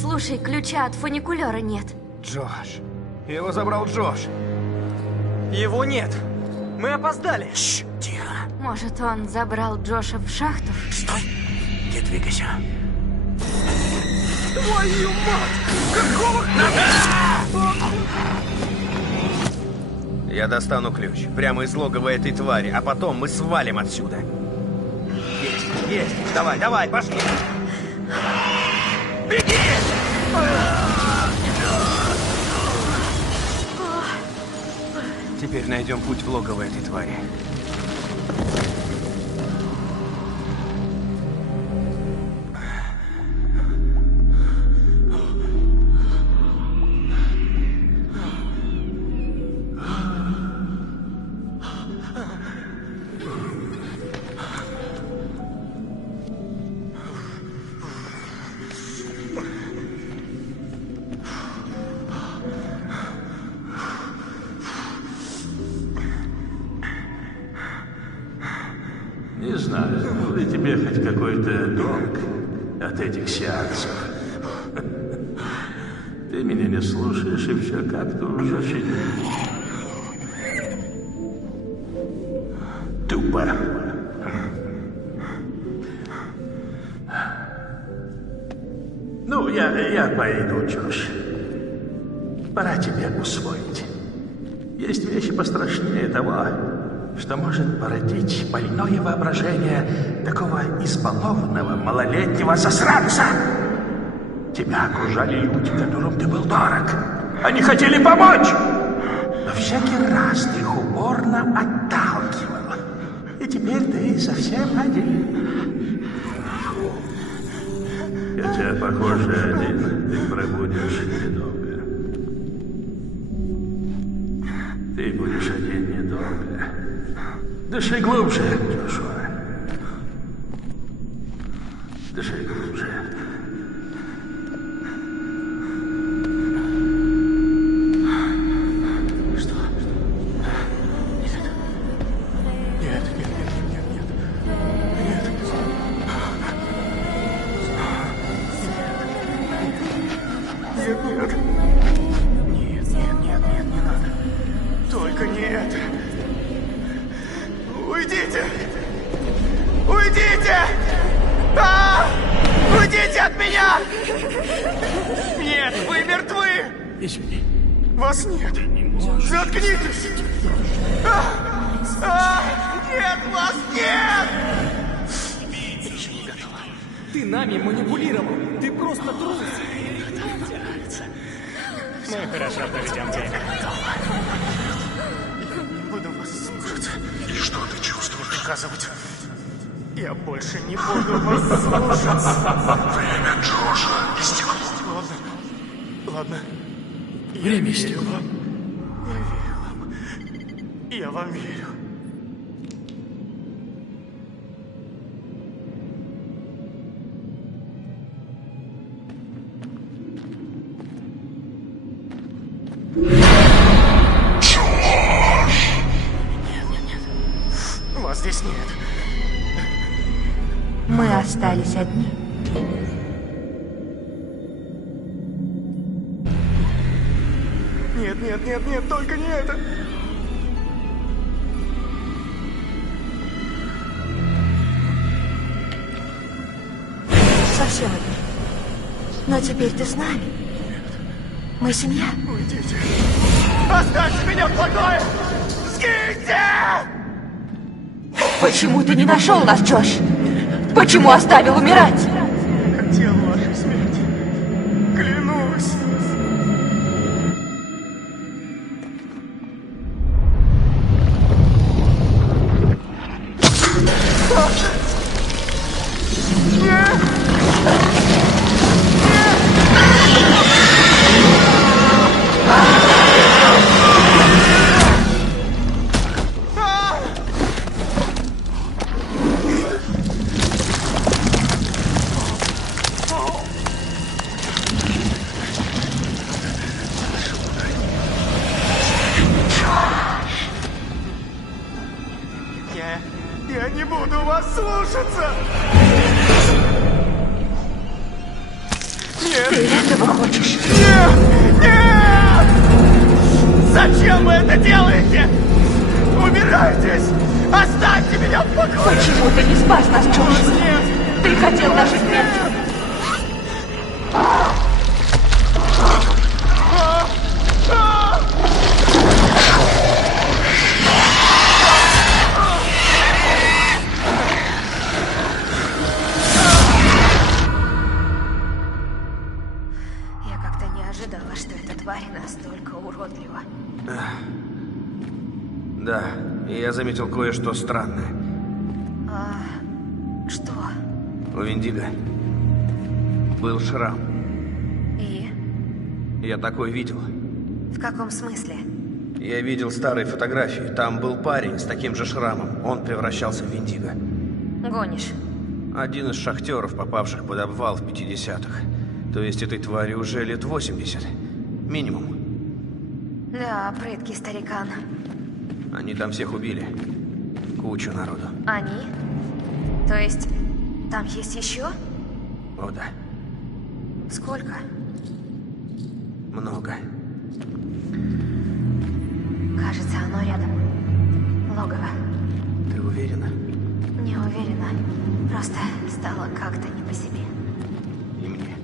Слушай, ключа от фуникулера нет. Джош. Его забрал Джош. Его нет. Мы опоздали. Шш, тихо. Может, он забрал Джоша в шахту? Стой. Не двигайся. Твою мать! Какого... Я достану ключ прямо из логова этой твари, а потом мы свалим отсюда. Есть. Давай, пошли. Беги! Теперь найдем путь в логово этой твари. Не знаю, был ли тебе хоть какой-то толк от этих сеансов. Ты меня не слушаешь, и все как-то уж очень... тупо. Ну, я пойду, Джош. Пора тебе усвоить. Есть вещи пострашнее того, что может породить больное воображение такого избалованного малолетнего засранца. Тебя окружали люди, которым ты был дорог. Они хотели помочь, но всякий раз ты их упорно отталкивал. И теперь ты совсем один. Хотя, похоже, один ты пробудешь недолго. Ты будешь один недолго. Дыши глубже, Джошуа. Дыши глубже. Что? Нет. Нет, не надо. Только не это. Уйдите! Уйдите! Уйдите от меня! Нет, вы мертвы! Извини. Вас нет! Заткнитесь! Нет, вас нет! Еще не готова. Ты нами манипулировал. Ты просто трус. Мы хорошо проведем время. Не буду вас слушать. И что ты чувствуешь? Приказывать. Я больше не буду вас слушать. Время Джоша истекло. Ладно. Время Я истекло. верю вам. Я вам верю. Нет. Вас здесь нет. Мы остались одни. Нет, только не это. Совсем одни. Но теперь ты с нами. Мы семья. Уйдите. Оставьте меня в покое! Сгиньте! Почему ты не нашел нас, Джош? Почему оставил умирать? Хотел вашей смерти. Клянусь. Ты этого хочешь? Зачем вы это делаете? Убирайтесь! Оставьте меня в покое! Почему ты не спас нас, Джордж? Нет! Ты хотел нашей смерти. Я как-то не ожидала, что эта тварь настолько уродлива. Да, и я заметил кое-что странное. Что? У Виндиго был шрам. И? Я такой видел. В каком смысле? Я видел старые фотографии. Там был парень с таким же шрамом. Он превращался в Виндиго. Гонишь? Один из шахтеров, попавших под обвал в 50-х. То есть этой твари уже лет 80. Минимум. Да, прыткий старикан. Они там всех убили. Кучу народу. Они? То есть, там есть еще? О, да. Сколько? Много. Кажется, оно рядом. Логово. Ты уверена? Не уверена. Просто стало как-то не по себе. И мне.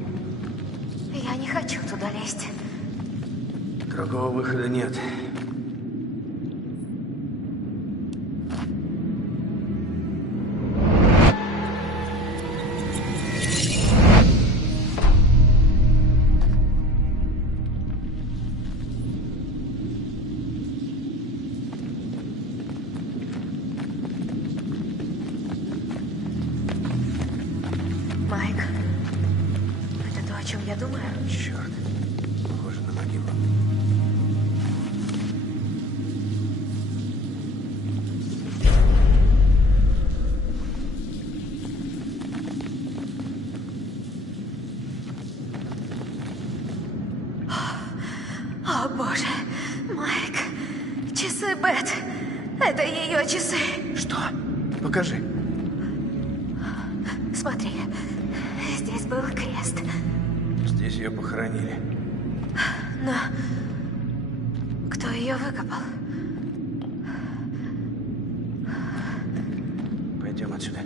Я не хочу туда лезть. Другого выхода нет. Майк, это то, о чем я думаю? Черт. Похоже на могилу. О, боже. Майк, часы Бет. Это ее часы. Что? Покажи. Смотри, здесь был крест. Здесь ее похоронили. Но кто ее выкопал? Пойдем отсюда.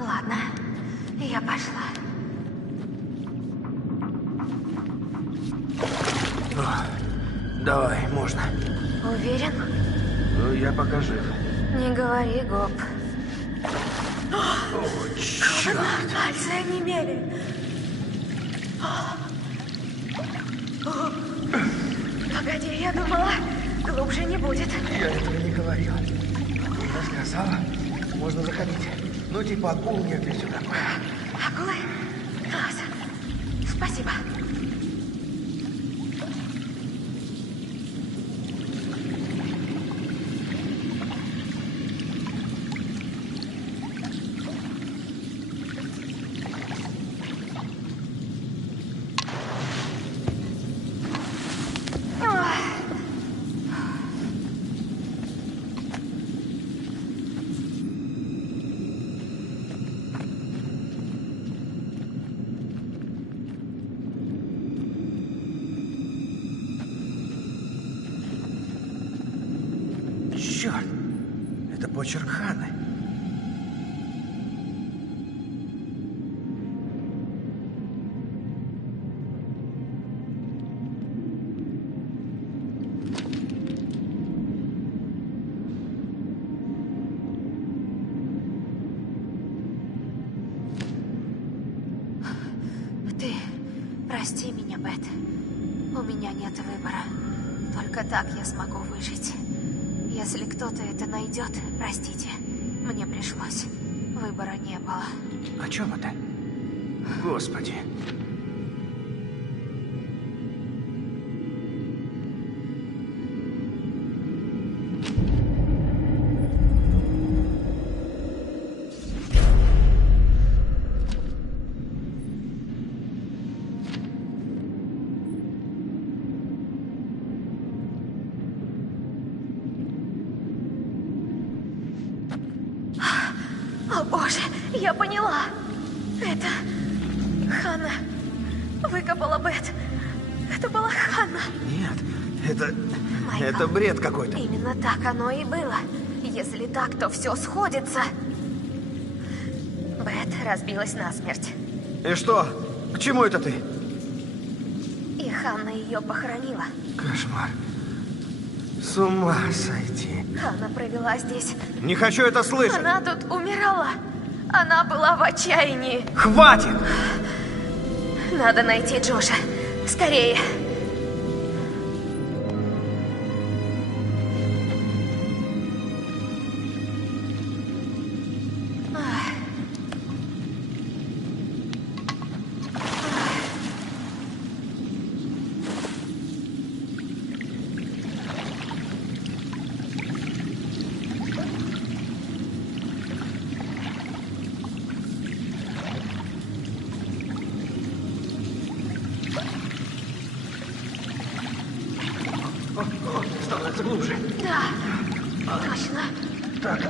Ладно, я пошла. Давай, можно. Уверен? Ну, я пока жив. Не говори, Гоп. О, черт. Пальцы онемели. Погоди, я думала, глубже не будет. Я этого не говорил. Я сказала, можно заходить. Ну, типа акул нет и все такое. Акулы? Класс. Спасибо. почерк Ханны. Ты прости меня, Бет. У меня нет выбора. Только так я смогу выжить. Если кто-то это найдет, простите. Мне пришлось. Выбора не было. О чем это? Господи. О боже, я поняла. Это Ханна выкопала Бет. Это была Ханна. Нет, Майкл. это бред какой-то. Именно так оно и было. Если так, то все сходится. Бет разбилась насмерть. И что? К чему это ты? И Ханна ее похоронила. Кошмар. С ума сойти. Ханна провела здесь. Не хочу это слышать. Она тут умирала. Она была в отчаянии. Хватит! Надо найти Джоша. Скорее. Становится глубже. Да, точно. Так.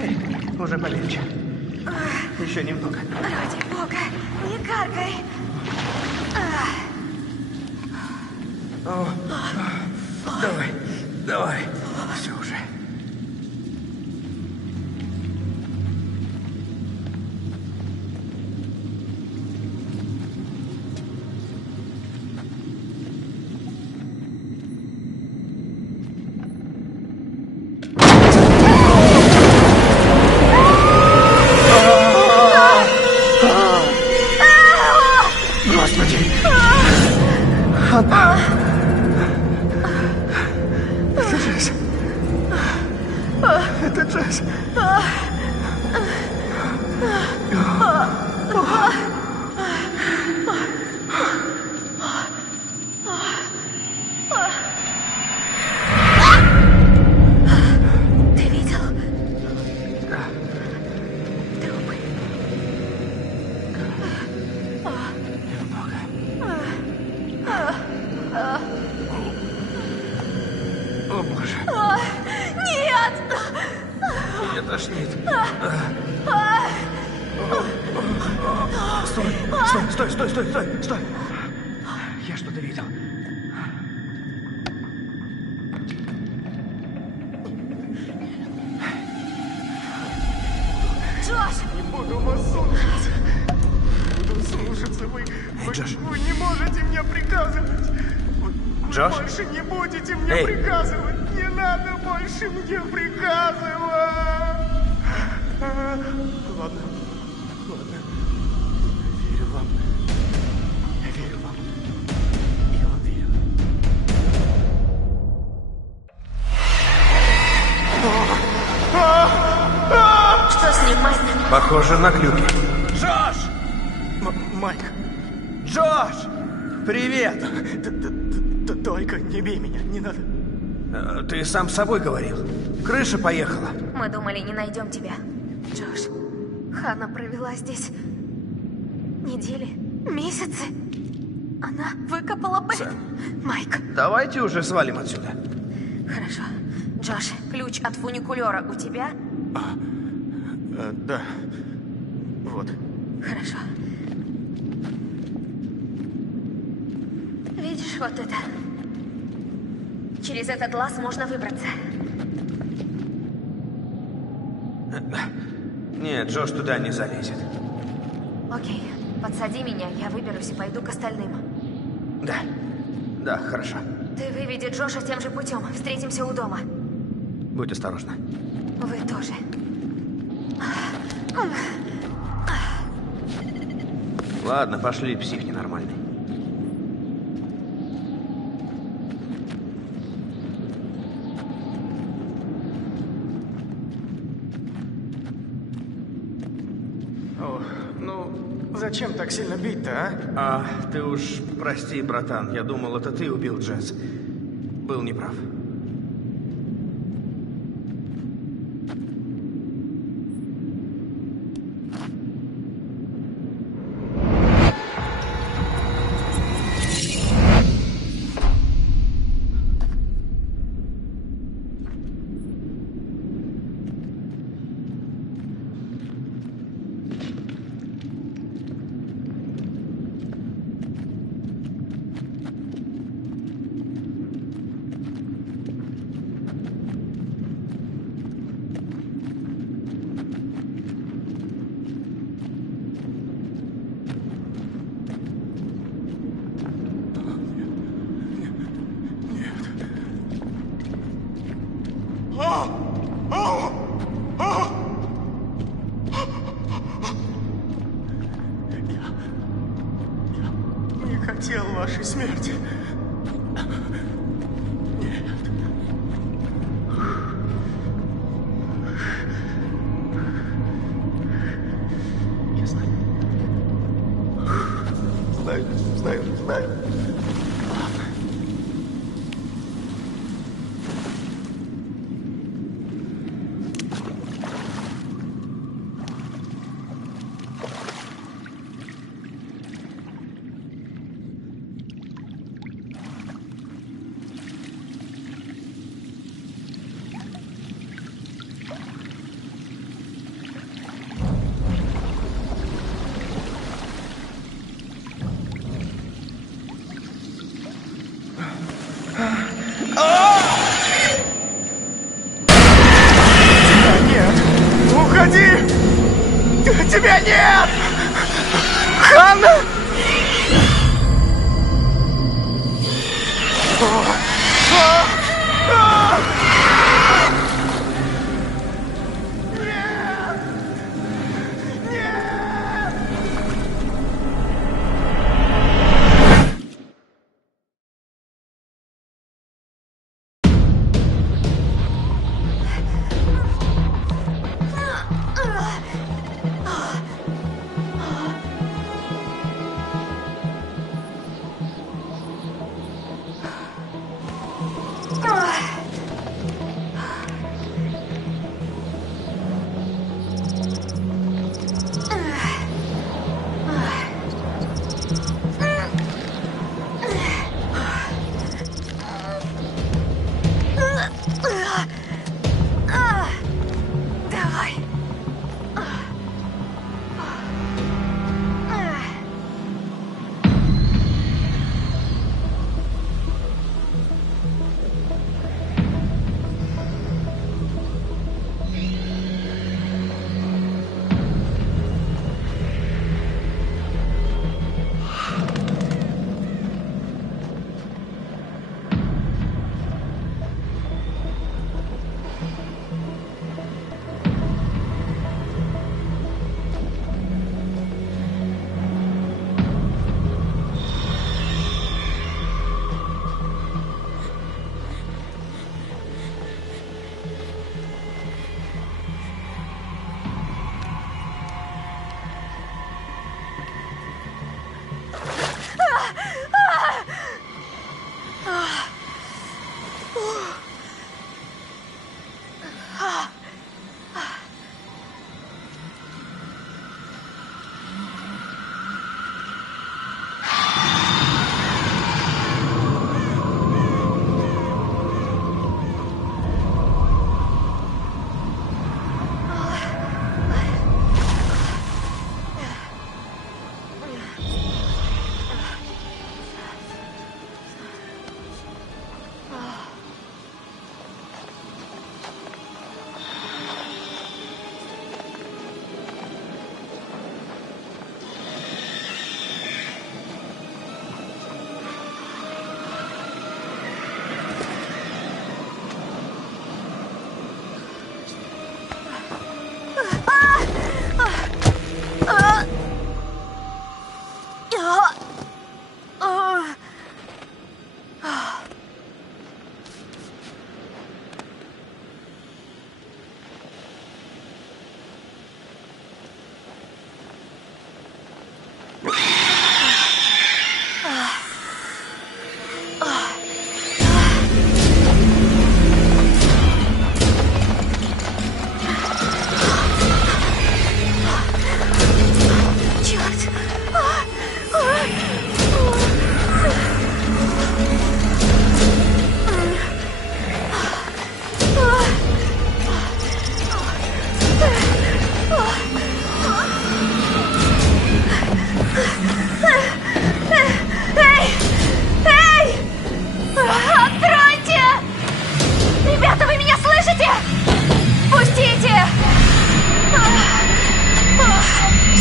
Эй, уже полегче. Еще немного. Ради бога, не каркай. Давай. Все уже. Господи! Это Джесс. Это Джесс. Ты видел? Трупы. О, боже. Нет! Меня тошнит. Стой. Я что-то видел. Джош! Не буду вас слушаться. Буду слушаться. Вы Джош. вы не можете мне приказывать. Вы Джош? больше не будете мне Эй. приказывать. Не надо больше мне приказывать. Ладно. Верю вам. Я верю вам. Я вам верю. Что с ним, Майк? Похоже на клюки. Джош! Майк, Джош! Привет! только не бей меня, не надо. Ты сам с собой говорил. Крыша поехала. Мы думали, не найдем тебя. Джош, Ханна провела здесь недели, месяцы. Она выкопала Бет. Майк, Давайте уже свалим отсюда. хорошо. Джош, ключ от фуникулера у тебя? Да. Вот. Хорошо. Видишь вот это? Через этот лаз можно выбраться. Нет, Джош туда не залезет. Окей, подсади меня, я выберусь и пойду к остальным. Да. Да, хорошо. Ты выведи Джоша тем же путем. Встретимся у дома. Будь осторожна. Вы тоже. Ладно, пошли, псих ненормальный. Ох, ну, зачем так сильно бить-то, а? Ты уж прости, братан. Я думал, это ты убил Джесс. Был неправ. Не хотел вашей смерти. Я знаю. Знаю. Нет! Уходи! Тебя нет! Ханна!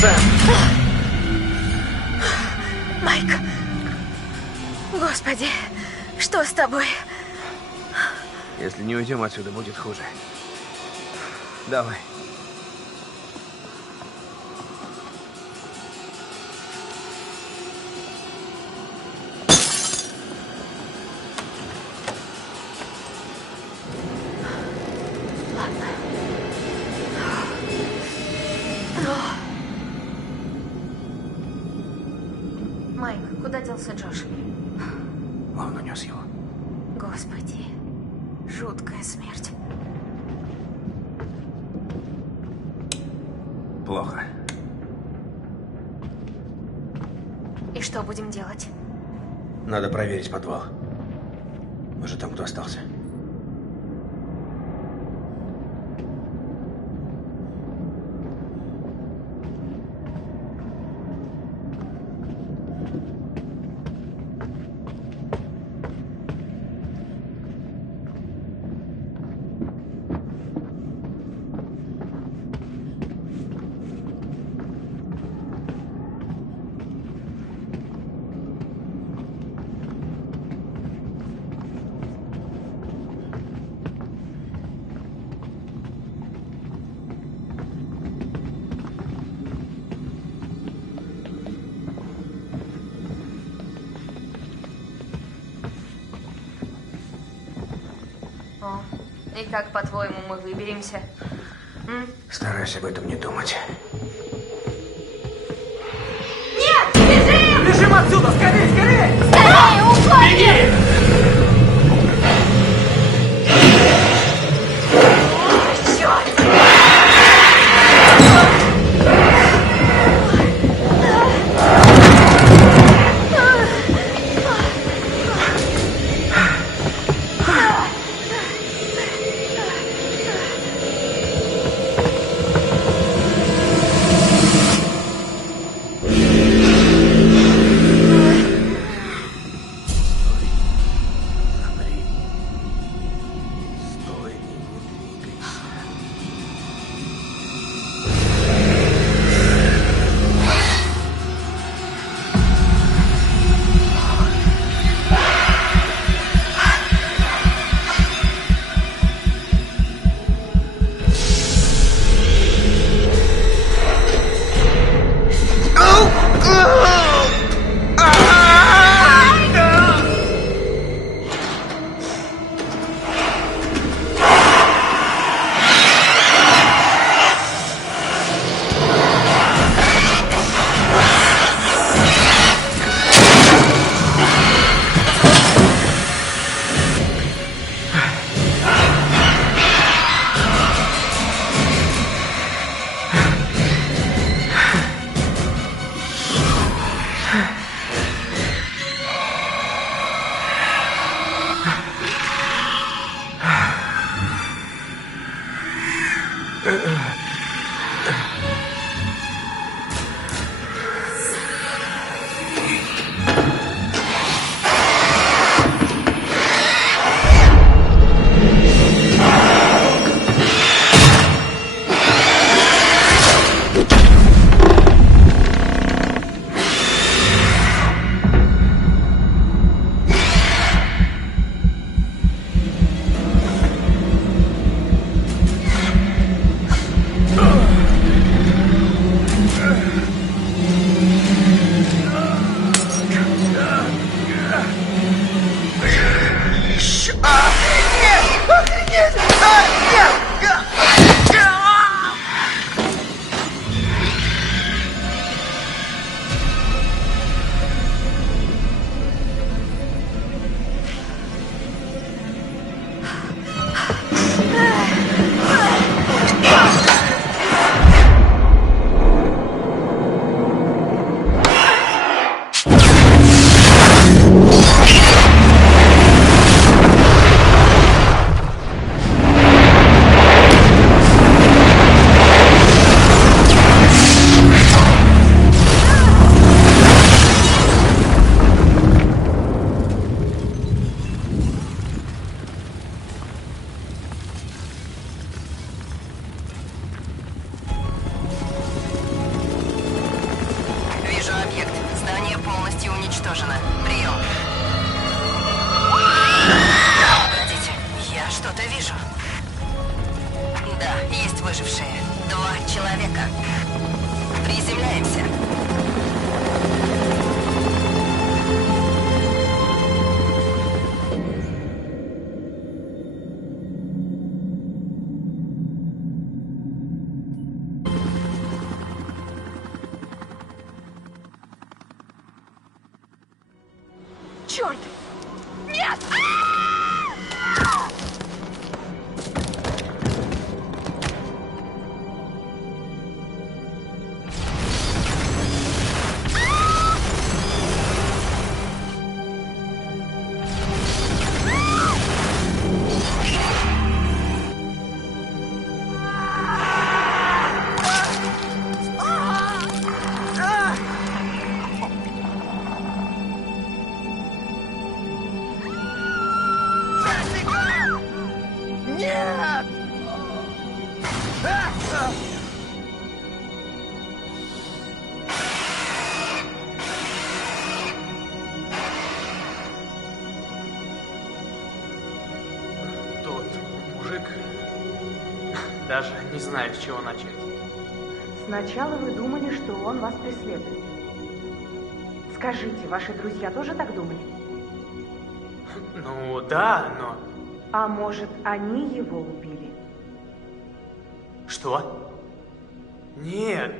Сэм! Майк. Господи, что с тобой? Если не уйдем отсюда, будет хуже. Давай. Майк, куда делся Джош? Он унес его. Господи, жуткая смерть. Плохо. И что будем делать? Надо проверить подвал. Может, там кто остался? О, и как, по-твоему, мы выберемся? Стараюсь об этом не думать. Бежим отсюда! Скорей, скорей! Скорее, уходим! Черт! уничтожена. Прием. Погодите, я что-то вижу. Да, есть выжившие. 2 человека. Приземляемся. Черт! Нет! Тот мужик... Даже не знаю, с чего начать. Сначала вы думали, что он вас преследует. Скажите, ваши друзья тоже так думали? Ну да, но... А может, они его убили? Что? Нет,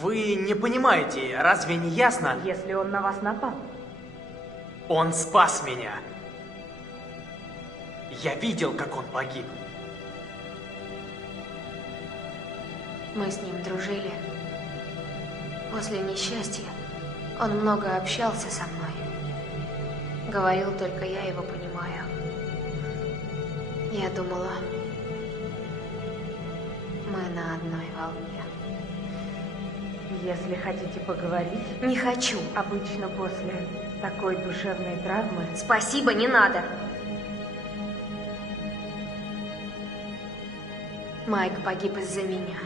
вы не понимаете, разве не ясно? Если он на вас напал. Он спас меня. Я видел, как он погиб. Мы с ним дружили. После несчастья он много общался со мной. Говорил, только я его понимаю. Я думала, мы на одной волне. Если хотите поговорить, Не хочу. обычно после такой душевной травмы... Спасибо, не надо. Майк погиб из-за меня.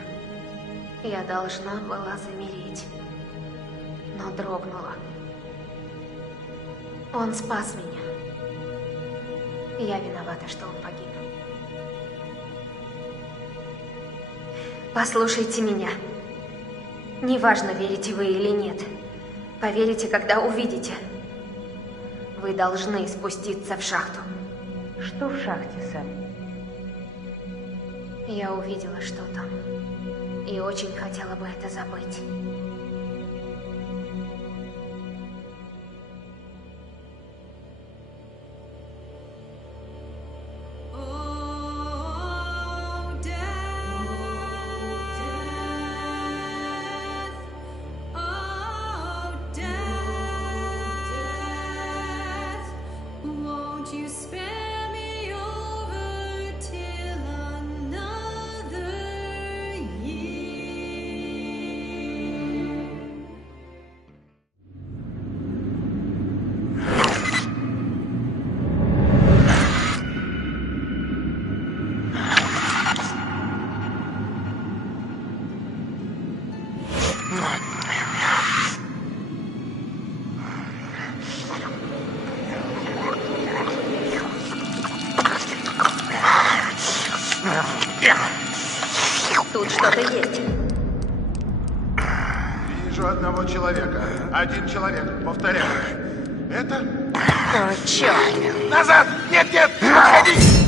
Я должна была замереть, но дрогнула. Он спас меня. Я виновата, что он погиб. Послушайте меня. Неважно, верите вы или нет. Поверите, когда увидите. Вы должны спуститься в шахту. Что в шахте, Сэм? Я увидела, что там. И очень хотела бы это забыть. Тут что-то есть. Вижу одного человека. Один человек. Повторяю. Это... О, черт! Назад! Нет, нет! Отходи!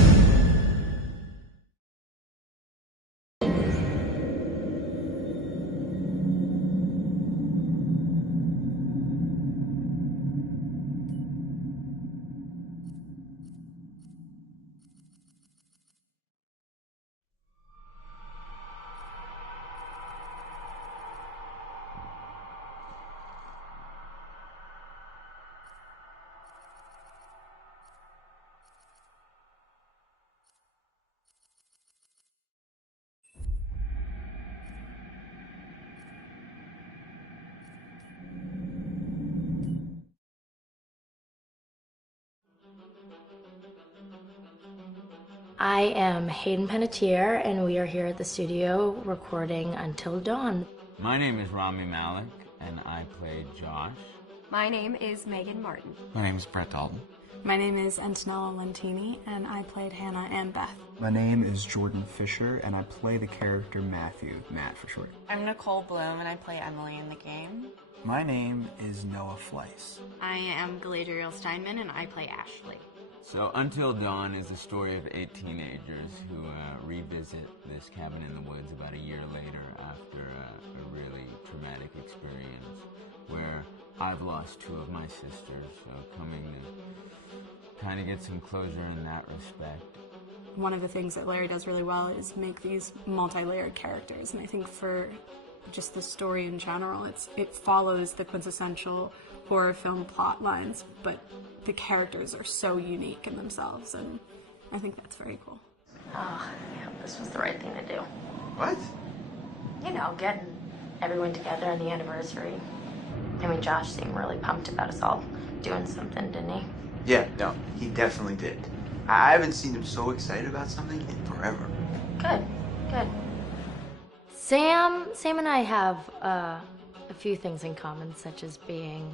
I am Hayden Panettiere, and we are here at the studio recording Until Dawn. My name is Rami Malek, and I play Josh. My name is Megan Martin. My name is Brett Dalton. My name is Antonella Lentini, and I played Hannah and Beth. My name is Jordan Fisher, and I play the character Matthew, Matt for short. I'm Nicole Bloom, and I play Emily in the game. My name is Noah Fleiss. I am Galadriel Steinman, and I play Ashley. So Until Dawn is a story of 8 teenagers who revisit this cabin in the woods about a year later after a really traumatic experience where I've lost 2 of my sisters, so coming to kind of get some closure in that respect. One of the things that Larry does really well is make these multi-layered characters, and I think for just the story in general, it follows the quintessential horror film plot lines, but the characters are so unique in themselves, and I think that's very cool. Oh, yeah, this was the right thing to do. What? You know, getting everyone together on the anniversary. I mean, Josh seemed really pumped about us all doing something, didn't he? Yeah, no, he definitely did. I haven't seen him so excited about something in forever. Good, good. Sam and I have a few things in common, such as being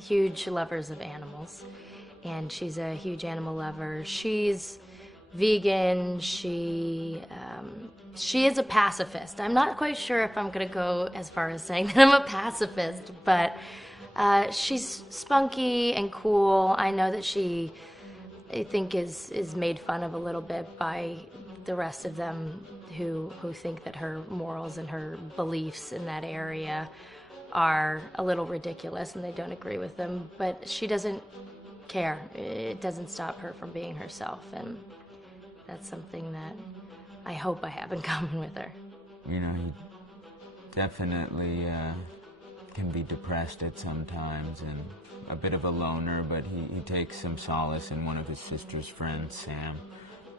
huge lovers of animals, and she's a huge animal lover. She's vegan. She is a pacifist. I'm not quite sure if I'm gonna go as far as saying that I'm a pacifist, but she's spunky and cool. I know that she, I think, is made fun of a little bit by the rest of them who think that her morals and her beliefs in that area are a little ridiculous and they don't agree with them, but she doesn't care. It doesn't stop her from being herself, and that's something that I hope I have in common with her. You know, he definitely can be depressed at some times and a bit of a loner, but he takes some solace in one of his sister's friends, Sam,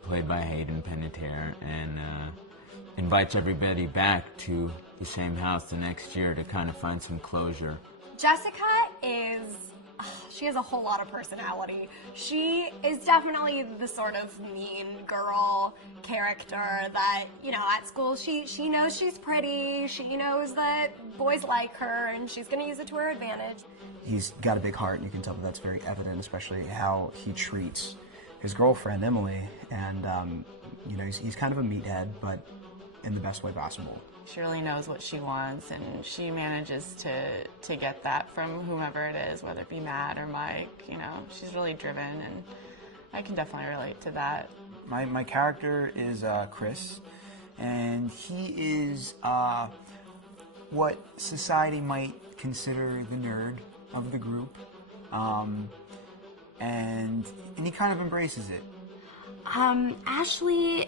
played by Hayden Panettiere, and invites everybody back to the same house the next year to kind of find some closure. Jessica she has a whole lot of personality. She is definitely the sort of mean girl character that, you know, at school she knows she's pretty, she knows that boys like her, and she's going to use it to her advantage. He's got a big heart, and you can tell that that's very evident, especially how he treats his girlfriend, Emily, and, you know, he's kind of a meathead, but in the best way possible. She really knows what she wants, and she manages to get that from whomever it is, whether it be Matt or Mike. You know, she's really driven, and I can definitely relate to that. My character is Chris, and he is what society might consider the nerd of the group, and he kind of embraces it. Ashley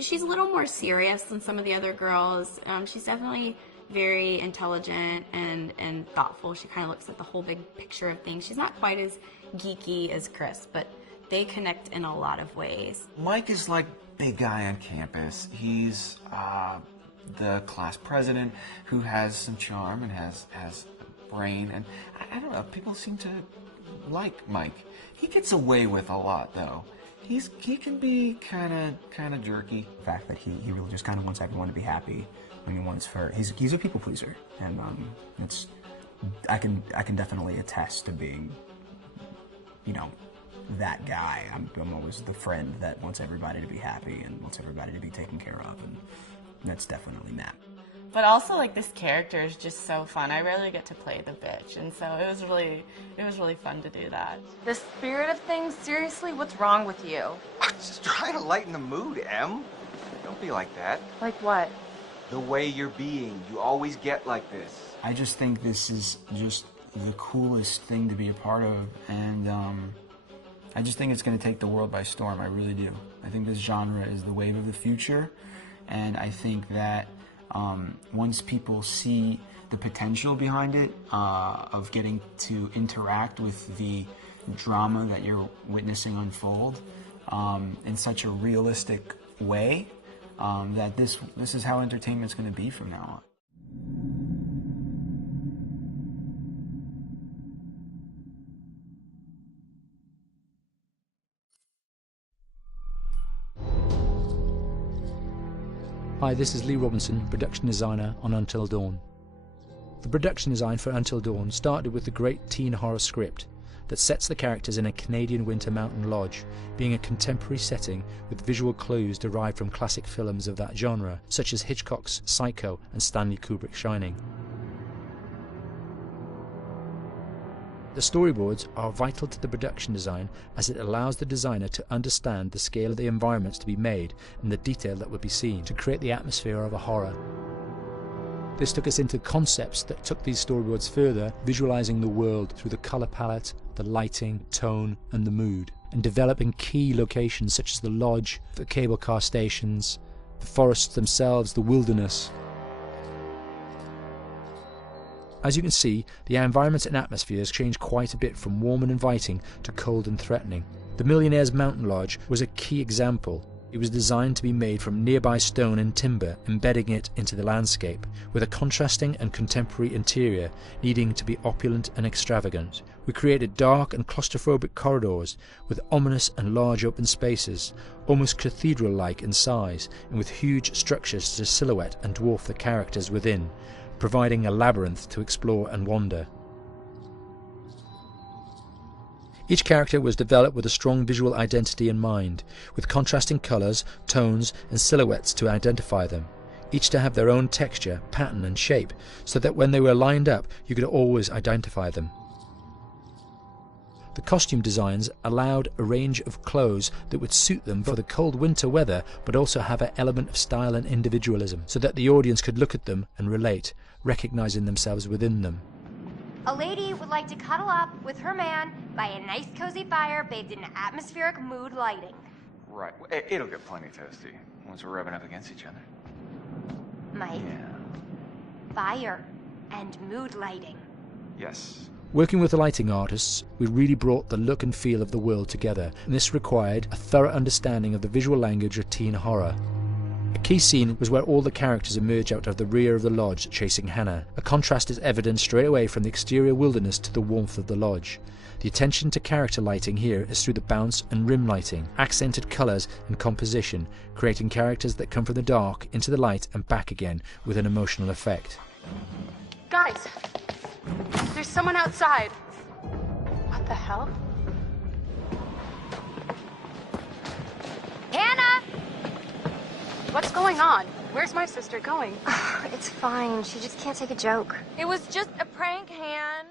she's a little more serious than some of the other girls. She's definitely very intelligent and thoughtful. She kind of looks at the whole big picture of things. She's not quite as geeky as Chris, but they connect in a lot of ways. Mike is like big guy on campus. He's the class president who has some charm and has a brain, and I don't know, people seem to like Mike. He gets away with a lot, though. He can be kind of jerky. The fact that he really just kind of wants everyone to be happy. I mean, he's a people pleaser, and I can definitely attest to being, you know, that guy. I'm always the friend that wants everybody to be happy and wants everybody to be taken care of, and that's definitely Matt. But also, like, this character is just so fun. I rarely get to play the bitch, and so it was really fun to do that. The spirit of things, seriously, what's wrong with you? I'm just trying to lighten the mood, Em. Don't be like that. Like what? The way you're being. You always get like this. I just think this is just the coolest thing to be a part of, and I just think it's going to take the world by storm. I really do. I think this genre is the wave of the future, and I think that once people see the potential behind it, of getting to interact with the drama that you're witnessing unfold in such a realistic way, that this is how entertainment's going to be from now on. Hi, this is Lee Robinson, production designer on Until Dawn. The production design for Until Dawn started with the great teen horror script that sets the characters in a Canadian winter mountain lodge, being a contemporary setting with visual clues derived from classic films of that genre, such as Hitchcock's Psycho and Stanley Kubrick's Shining. The storyboards are vital to the production design, as it allows the designer to understand the scale of the environments to be made and the detail that would be seen to create the atmosphere of a horror. This took us into concepts that took these storyboards further, visualizing the world through the color palette, the lighting, tone, and the mood, and developing key locations such as the lodge, the cable car stations, the forests themselves, the wilderness. As you can see, the environments and atmospheres change quite a bit from warm and inviting to cold and threatening. The Millionaire's Mountain Lodge was a key example. It was designed to be made from nearby stone and timber, embedding it into the landscape, with a contrasting and contemporary interior needing to be opulent and extravagant. We created dark and claustrophobic corridors with ominous and large open spaces, almost cathedral-like in size, and with huge structures to silhouette and dwarf the characters within, providing a labyrinth to explore and wander. Each character was developed with a strong visual identity in mind, with contrasting colours, tones and silhouettes to identify them, each to have their own texture, pattern and shape, so that when they were lined up you could always identify them. The costume designs allowed a range of clothes that would suit them for the cold winter weather, but also have an element of style and individualism, so that the audience could look at them and relate, recognizing themselves within them. A lady would like to cuddle up with her man by a nice cozy fire bathed in atmospheric mood lighting. Right. It'll get plenty toasty once we're rubbing up against each other. Mike? Yeah. Fire and mood lighting. Yes. Working with the lighting artists, we really brought the look and feel of the world together, and this required a thorough understanding of the visual language of teen horror. A key scene was where all the characters emerge out of the rear of the lodge chasing Hannah. A contrast is evident straight away from the exterior wilderness to the warmth of the lodge. The attention to character lighting here is through the bounce and rim lighting, accented colours and composition, creating characters that come from the dark into the light and back again with an emotional effect. Guys, there's someone outside. What the hell? Hannah! What's going on? Where's my sister going? It's fine. She just can't take a joke. It was just a prank, Han.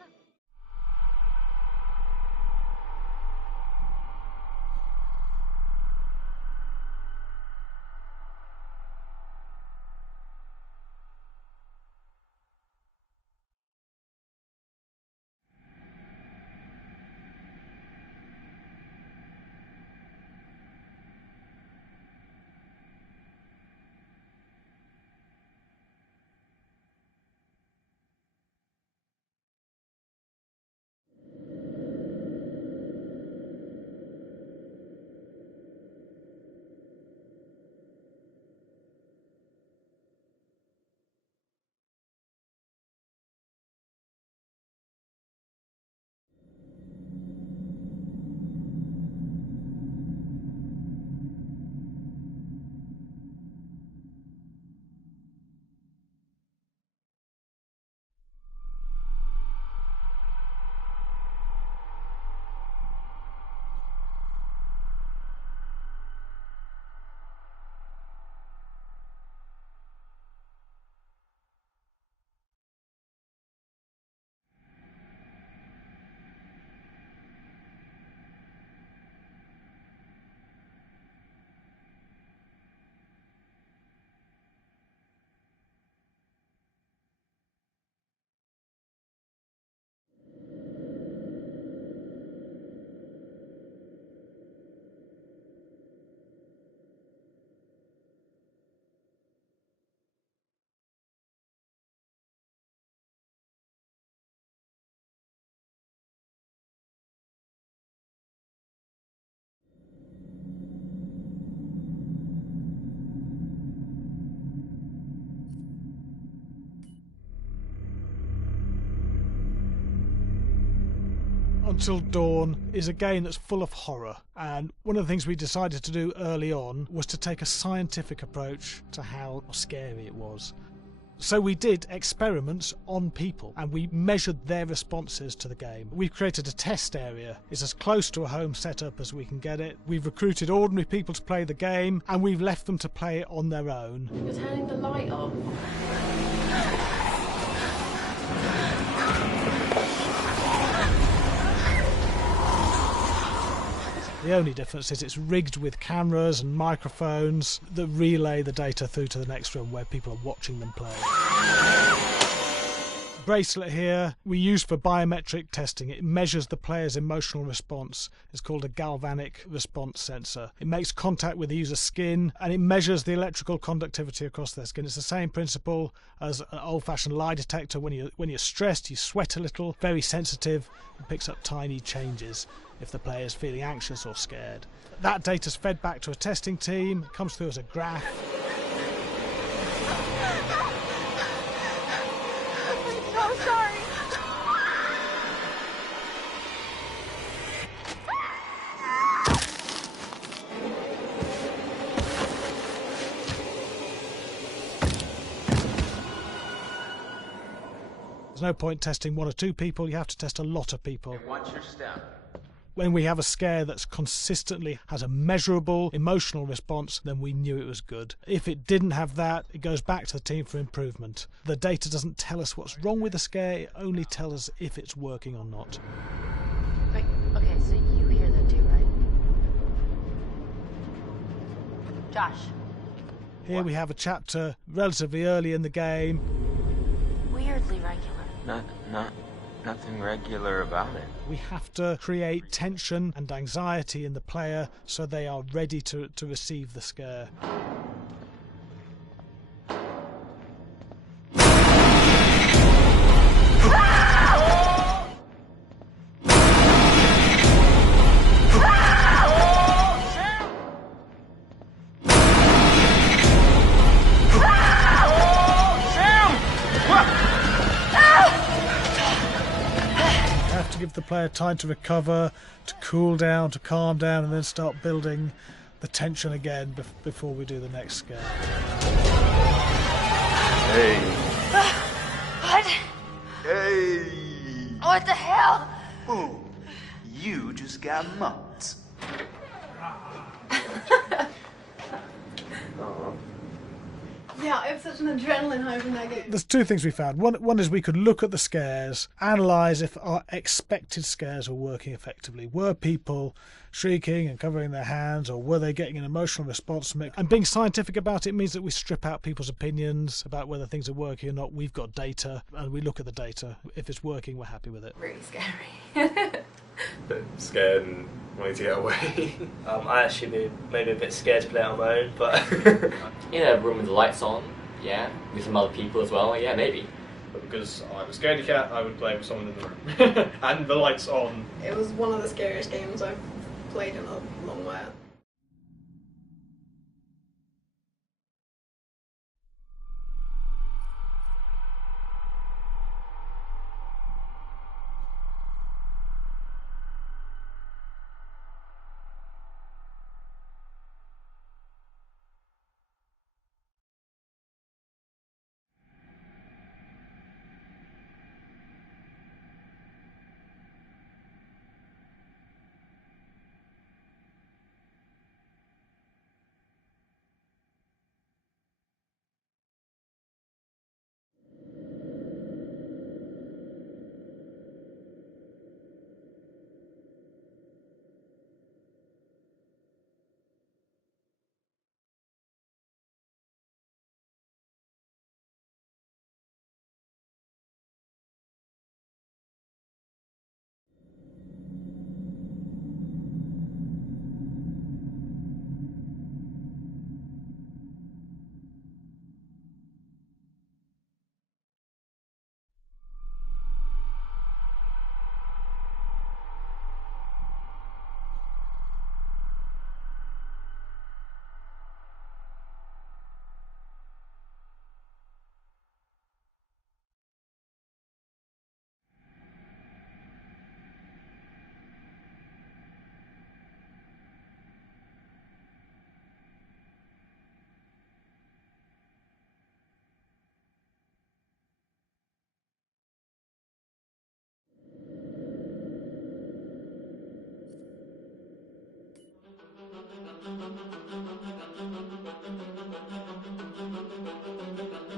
Until Dawn is a game that's full of horror, and one of the things we decided to do early on was to take a scientific approach to how scary it was. So we did experiments on people and we measured their responses to the game. We've created a test area. It's as close to a home setup as we can get it. We've recruited ordinary people to play the game and we've left them to play it on their own. You're turning the light off. The only difference is it's rigged with cameras and microphones that relay the data through to the next room where people are watching them play. Bracelet here we use for biometric testing. It measures the player's emotional response. It's called a galvanic response sensor. It makes contact with the user's skin and it measures the electrical conductivity across their skin. It's the same principle as an old-fashioned lie detector. When you're stressed, you sweat a little, very sensitive, and picks up tiny changes if the player is feeling anxious or scared. That data's fed back to a testing team, comes through as a graph. I'm so sorry. There's no point testing one or two people, you have to test a lot of people. Watch your step. When we have a scare that's consistently has a measurable emotional response, then we knew it was good. If it didn't have that, it goes back to the team for improvement. The data doesn't tell us what's wrong with the scare, it only tells us if it's working or not. Wait, okay, so you hear that too, right? Josh. Here we have a chapter relatively early in the game. Weirdly regular. Nothing regular about it. We have to create tension and anxiety in the player so they are ready to receive the scare. Give the player time to recover, to cool down, to calm down, and then start building the tension again before we do the next scare. Hey. What? Hey. What the hell? Ooh, you just got mugged. Yeah, I have such an adrenaline high from that game. There's two things we found. One is we could look at the scares, analyse if our expected scares were working effectively. Were people shrieking and covering their hands, or were they getting an emotional response from it? And being scientific about it means that we strip out people's opinions about whether things are working or not. We've got data, and we look at the data. If it's working, we're happy with it. Really scary. Bit scared and wanting to get away. I actually be maybe a bit scared to play on my own, but in a room with the lights on, yeah, with some other people as well, yeah, maybe. But because I'm a scaredy cat, I would play with someone in the room. And the lights on. It was one of the scariest games I've played in a long while.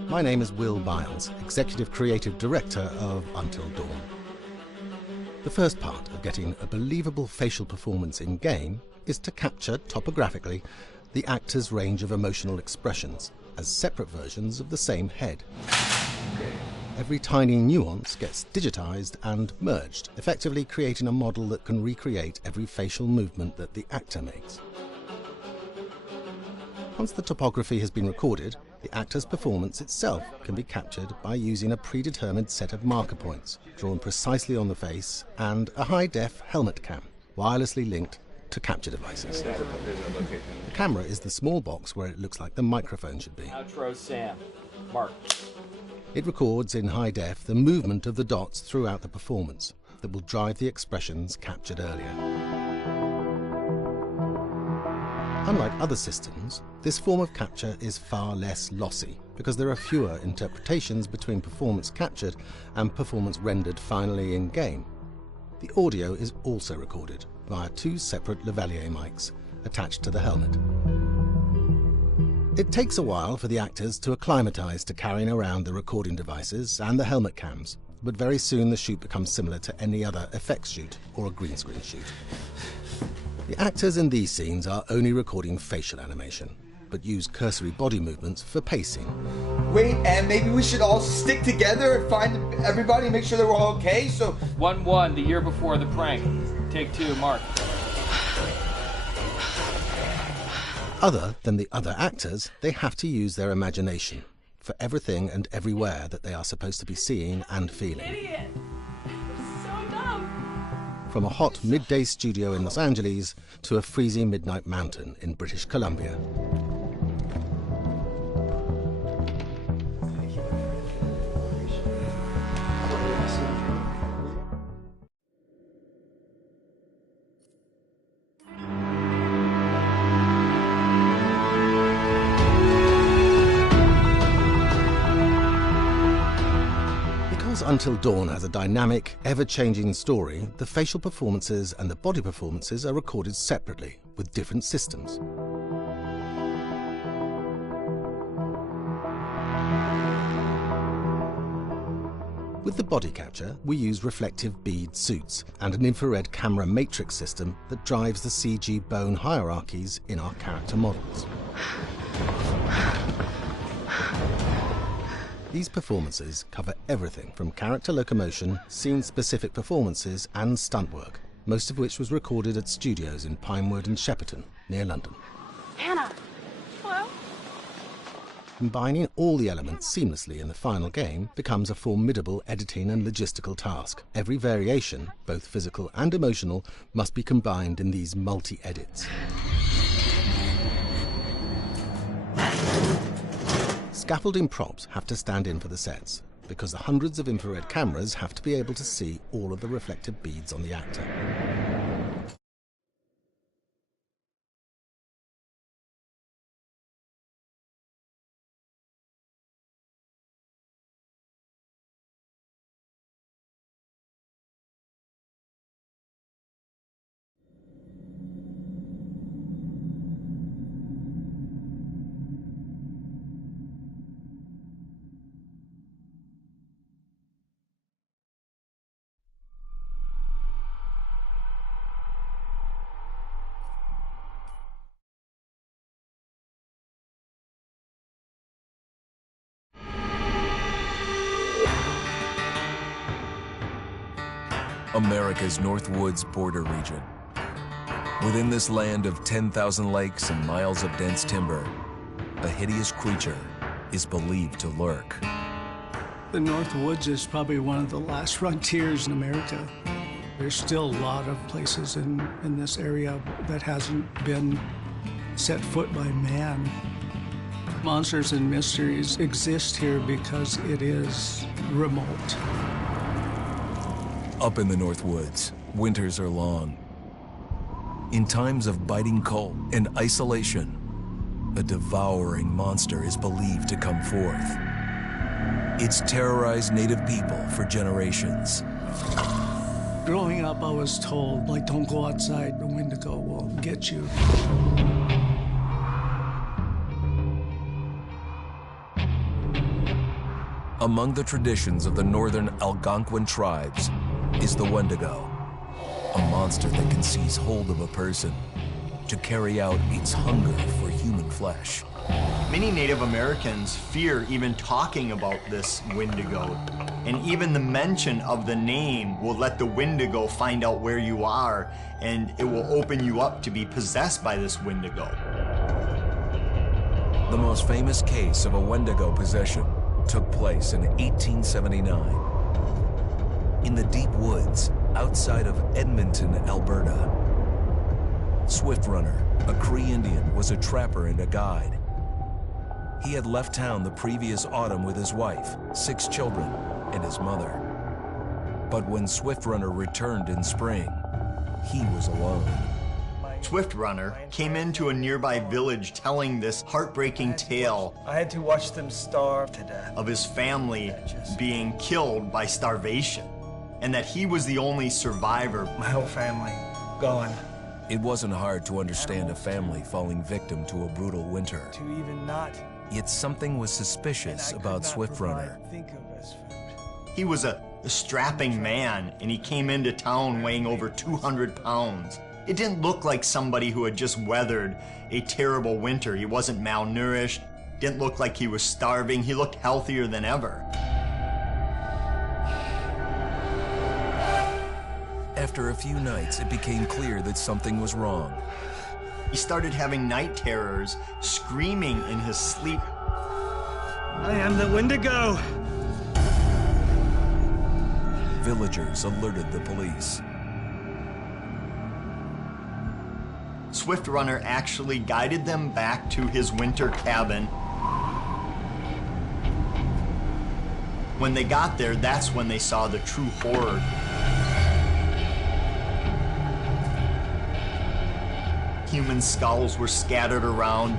My name is Will Byles, Executive Creative Director of Until Dawn. The first part of getting a believable facial performance in-game is to capture, topographically, the actor's range of emotional expressions as separate versions of the same head. Every tiny nuance gets digitized and merged, effectively creating a model that can recreate every facial movement that the actor makes. Once the topography has been recorded, the actor's performance itself can be captured by using a predetermined set of marker points drawn precisely on the face and a high-def helmet cam, wirelessly linked to capture devices. The camera is the small box where it looks like the microphone should be. Outro Sam. Mark. It records in high def the movement of the dots throughout the performance that will drive the expressions captured earlier. Unlike other systems, this form of capture is far less lossy because there are fewer interpretations between performance captured and performance rendered finally in-game. The audio is also recorded via two separate lavalier mics attached to the helmet. It takes a while for the actors to acclimatise to carrying around the recording devices and the helmet cams, but very soon the shoot becomes similar to any other effects shoot or a green screen shoot. The actors in these scenes are only recording facial animation, but use cursory body movements for pacing. Wait, and maybe we should all stick together and find everybody and make sure they're all okay, so... 1-1, the year before the prank. Take 2, Mark. Other than the other actors, they have to use their imagination for everything and everywhere that they are supposed to be seeing and feeling. Idiot! So dumb! From a hot midday studio in Los Angeles to a freezing midnight mountain in British Columbia. Until Dawn has a dynamic, ever-changing story, the facial performances and the body performances are recorded separately, with different systems. With the body capture, we use reflective bead suits and an infrared camera matrix system that drives the CG bone hierarchies in our character models. These performances cover everything from character locomotion, scene-specific performances and stunt work, most of which was recorded at studios in Pinewood and Shepperton, near London. Anna! Hello? Combining all the elements seamlessly in the final game becomes a formidable editing and logistical task. Every variation, both physical and emotional, must be combined in these multi-edits. Scaffolding props have to stand in for the sets, because the hundreds of infrared cameras have to be able to see all of the reflective beads on the actor. America's Northwoods border region. Within this land of 10,000 lakes and miles of dense timber, a hideous creature is believed to lurk. The Northwoods is probably one of the last frontiers in America. There's still a lot of places in this area that hasn't been set foot by man. Monsters and mysteries exist here because it is remote. Up in the Northwoods, winters are long. In times of biting cold and isolation, a devouring monster is believed to come forth. It's terrorized native people for generations. Growing up, I was told, like, don't go outside, the Wendigo will get you. Among the traditions of the northern Algonquin tribes is the Wendigo, a monster that can seize hold of a person to carry out its hunger for human flesh. Many Native Americans fear even talking about this Wendigo, and even the mention of the name will let the Wendigo find out where you are, and it will open you up to be possessed by this Wendigo. The most famous case of a Wendigo possession took place in 1879 in the deep woods outside of Edmonton, Alberta. Swift Runner, a Cree Indian, was a trapper and a guide. He had left town the previous autumn with his wife, 6 children, and his mother. But when Swift Runner returned in spring, he was alone. Swift Runner came into a nearby village telling this heartbreaking tale. I had to watch them starve to death. Of his family being killed by starvation, and that he was the only survivor. My whole family gone. It wasn't hard to understand a family falling victim to a brutal winter. To even not. Yet something was suspicious about Swift Runner. He was a strapping man, and he came into town weighing over 200 pounds. It didn't look like somebody who had just weathered a terrible winter. He wasn't malnourished, didn't look like he was starving. He looked healthier than ever. After a few nights, it became clear that something was wrong. He started having night terrors, screaming in his sleep. I am the Wendigo! Villagers alerted the police. Swift Runner actually guided them back to his winter cabin. When they got there, that's when they saw the true horror. Human skulls were scattered around,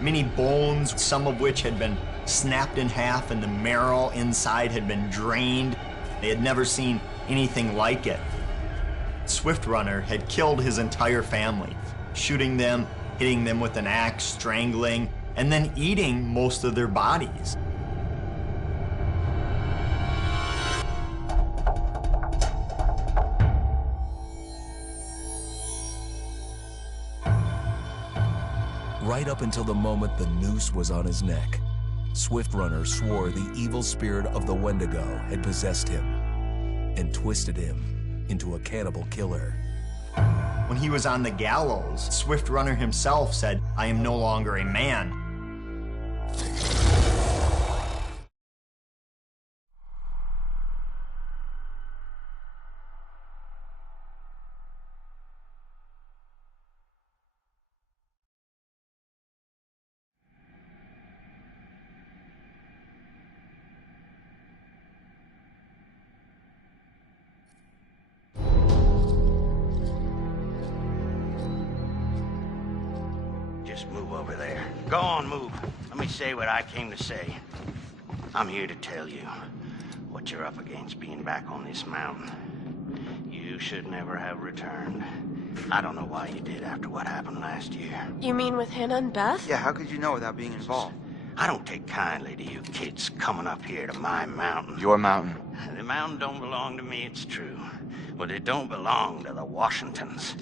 many bones, some of which had been snapped in half, and the marrow inside had been drained. They had never seen anything like it. Swift Runner had killed his entire family, shooting them, hitting them with an axe, strangling, and then eating most of their bodies. Right up until the moment the noose was on his neck, Swift Runner swore the evil spirit of the Wendigo had possessed him and twisted him into a cannibal killer. When he was on the gallows, Swift Runner himself said, "I am no longer a man." Just move over there. Go on, move. Let me say what I came to say. I'm here to tell you what you're up against being back on this mountain. You should never have returned. I don't know why you did after what happened last year. You mean with Hannah and Beth? Yeah, how could you know without being involved? I don't take kindly to you kids coming up here to my mountain. Your mountain. The mountain don't belong to me, it's true. But it don't belong to the Washingtons.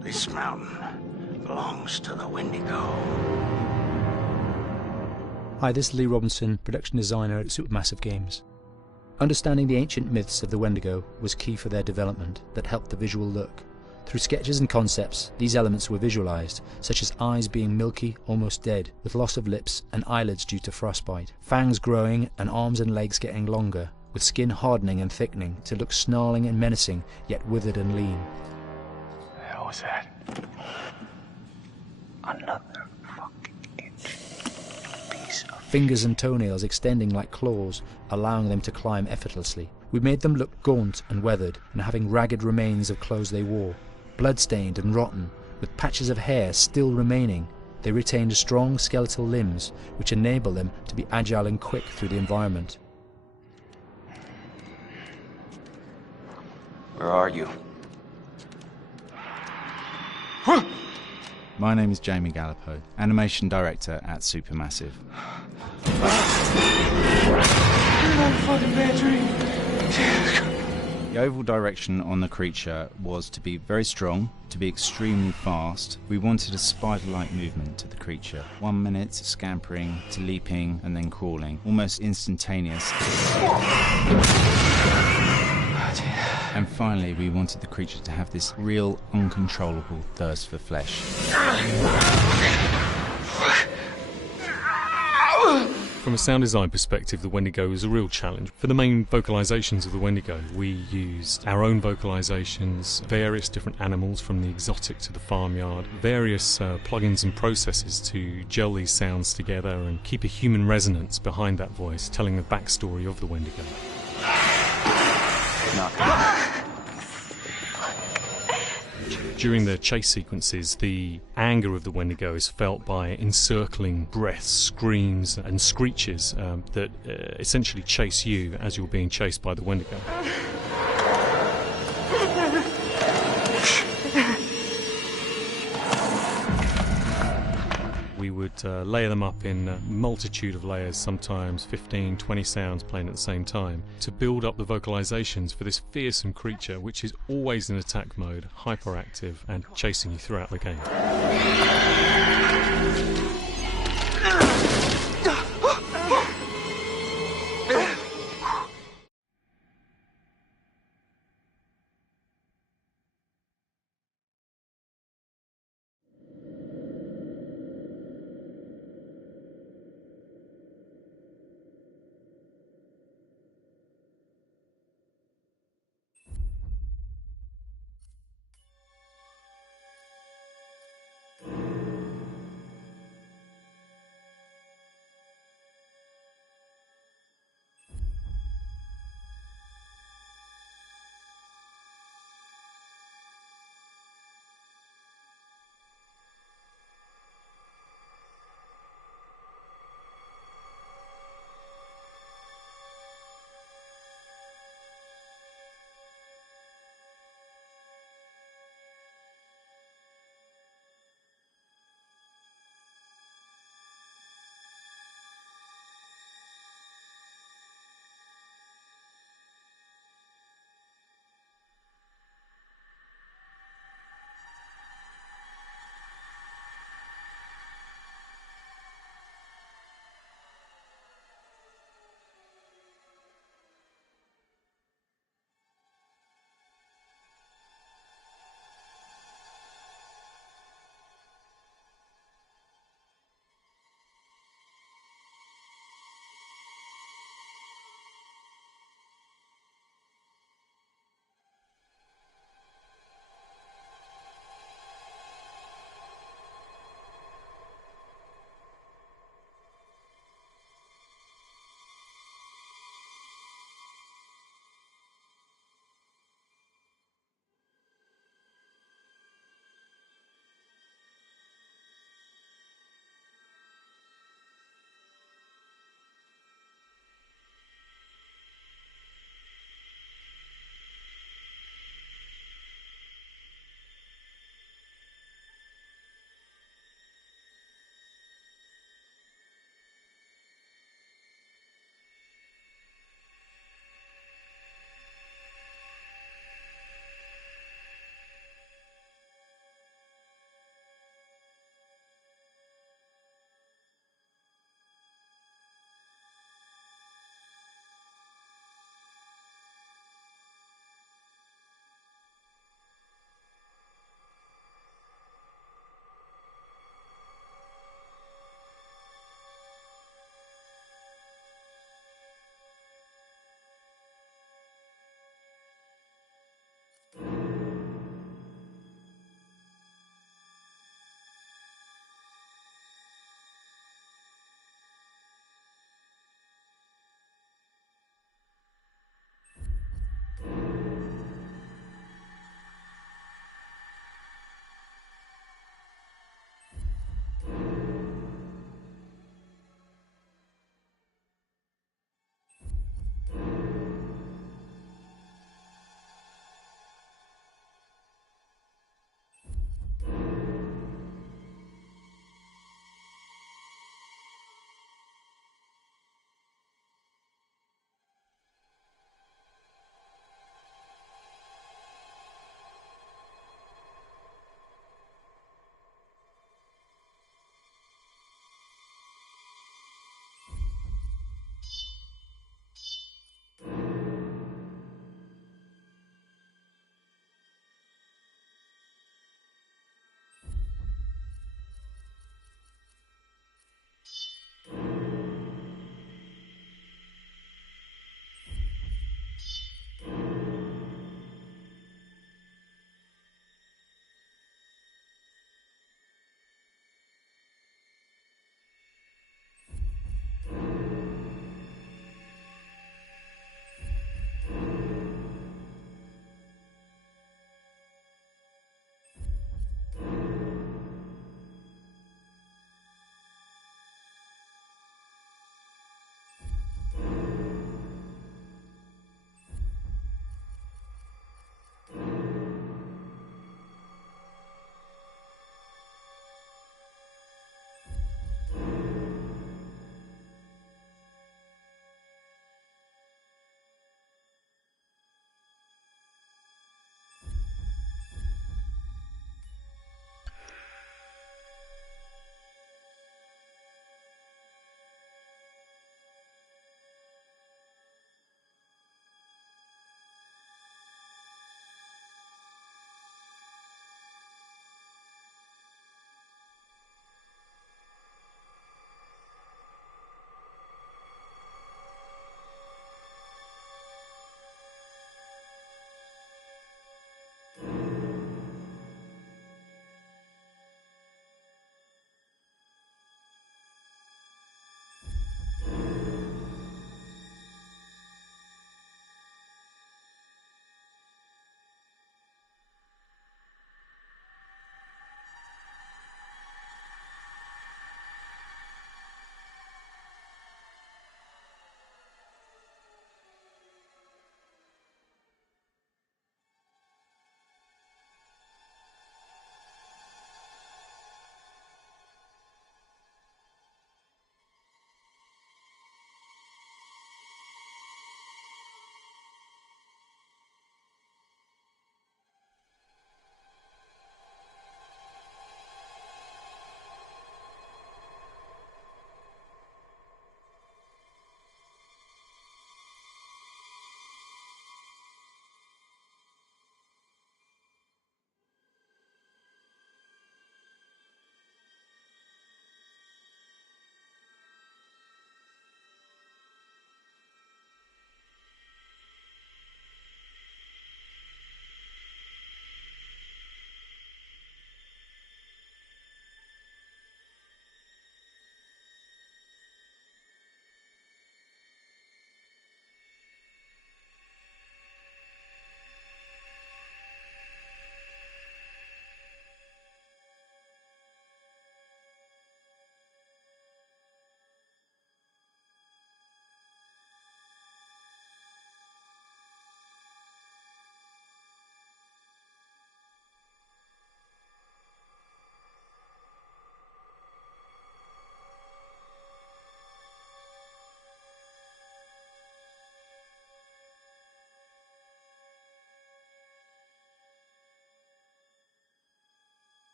This mountain belongs to the Wendigo. Hi, this is Lee Robinson, production designer at Supermassive Games. Understanding the ancient myths of the Wendigo was key for their development that helped the visual look. Through sketches and concepts, these elements were visualized, such as eyes being milky, almost dead, with loss of lips and eyelids due to frostbite, fangs growing and arms and legs getting longer, with skin hardening and thickening to look snarling and menacing, yet withered and lean. The hell was that? Another fucking piece of... Fingers and toenails extending like claws, allowing them to climb effortlessly. We made them look gaunt and weathered, and having ragged remains of clothes they wore. Blood-stained and rotten, with patches of hair still remaining, they retained strong skeletal limbs, which enable them to be agile and quick through the environment. Where are you? My name is Jamie Gallipo, animation director at Supermassive. another fucking bad dream. The overall direction on the creature was to be very strong, to be extremely fast. We wanted a spider-like movement to the creature. 1 minute scampering to leaping and then crawling, almost instantaneous. And finally, we wanted the creature to have this real, uncontrollable thirst for flesh. From a sound design perspective, the Wendigo is a real challenge. For the main vocalisations of the Wendigo, we used our own vocalisations, various different animals from the exotic to the farmyard, various plugins and processes to gel these sounds together and keep a human resonance behind that voice, telling the backstory of the Wendigo. During the chase sequences, the anger of the Wendigo is felt by encircling breaths, screams and screeches that essentially chase you as you're being chased by the Wendigo. We would layer them up in a multitude of layers, sometimes 15, 20 sounds playing at the same time, to build up the vocalizations for this fearsome creature which is always in attack mode, hyperactive and chasing you throughout the game.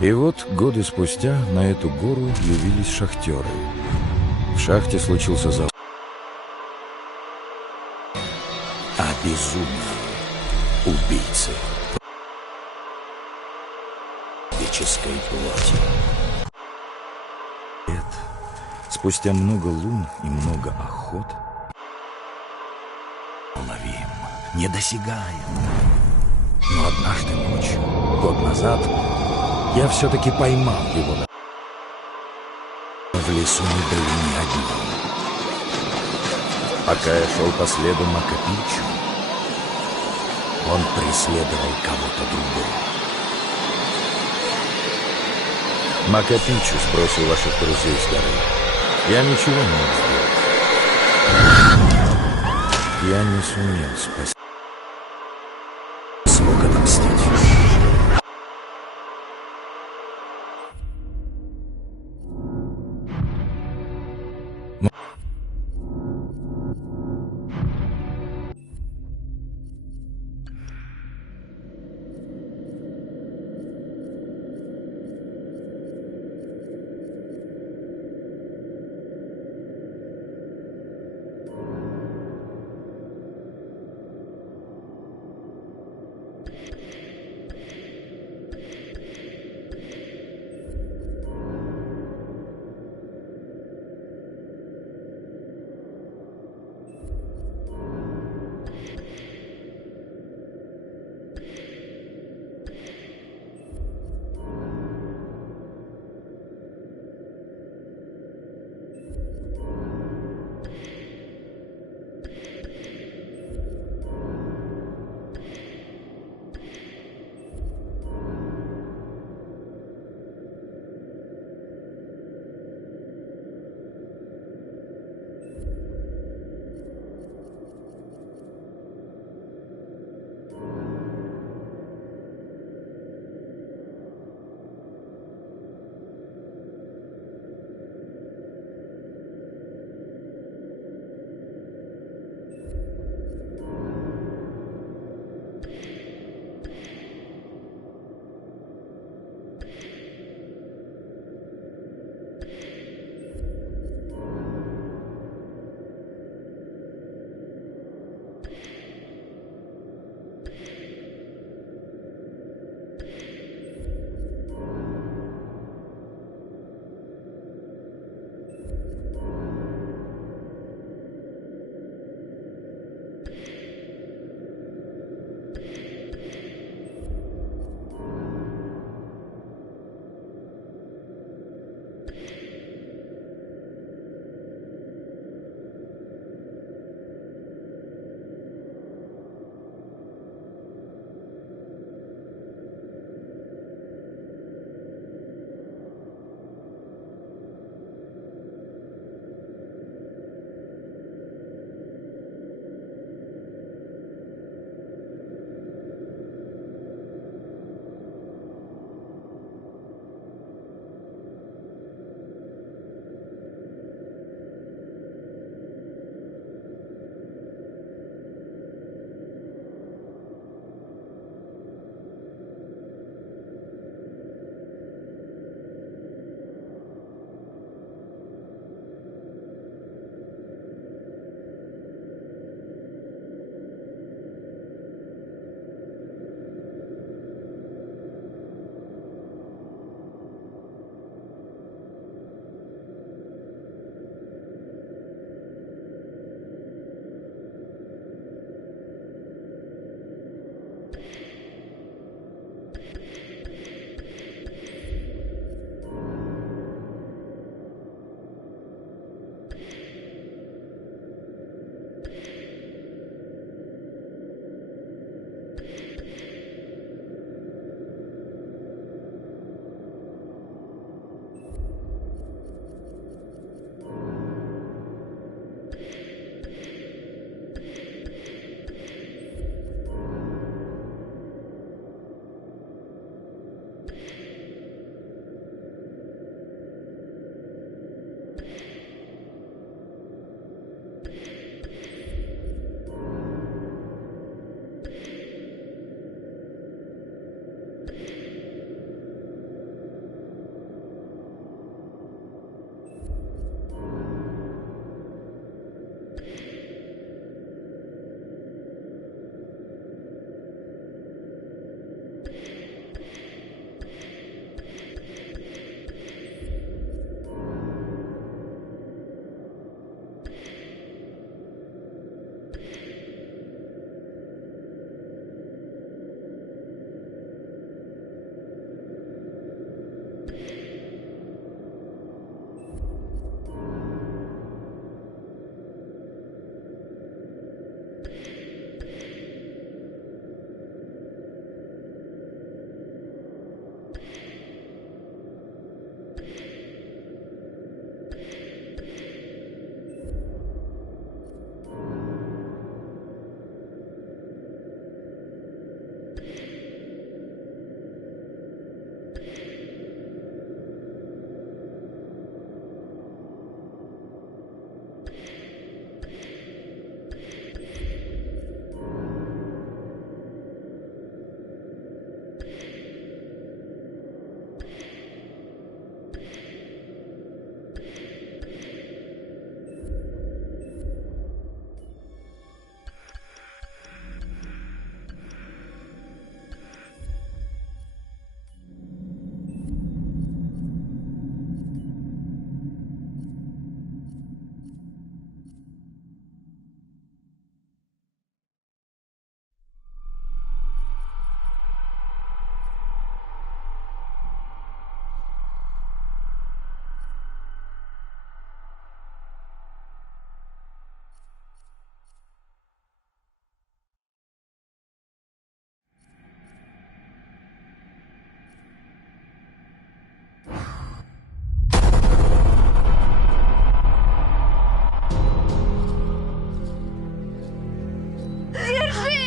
И вот годы спустя на эту гору явились шахтеры. В шахте случился завал. Обезумели убийцы человеческой плоти. Спустя много лун и много охот уловим, недосягаем. Но однажды ночью, год назад, я все-таки поймал его в лесу недалече одним. Пока я шел по следу Макапичу, он преследовал кого-то другого. Макапичу сбросил ваших друзей с горы. Я ничего не мог сделать. Я не сумел спасти. Смог отомстить.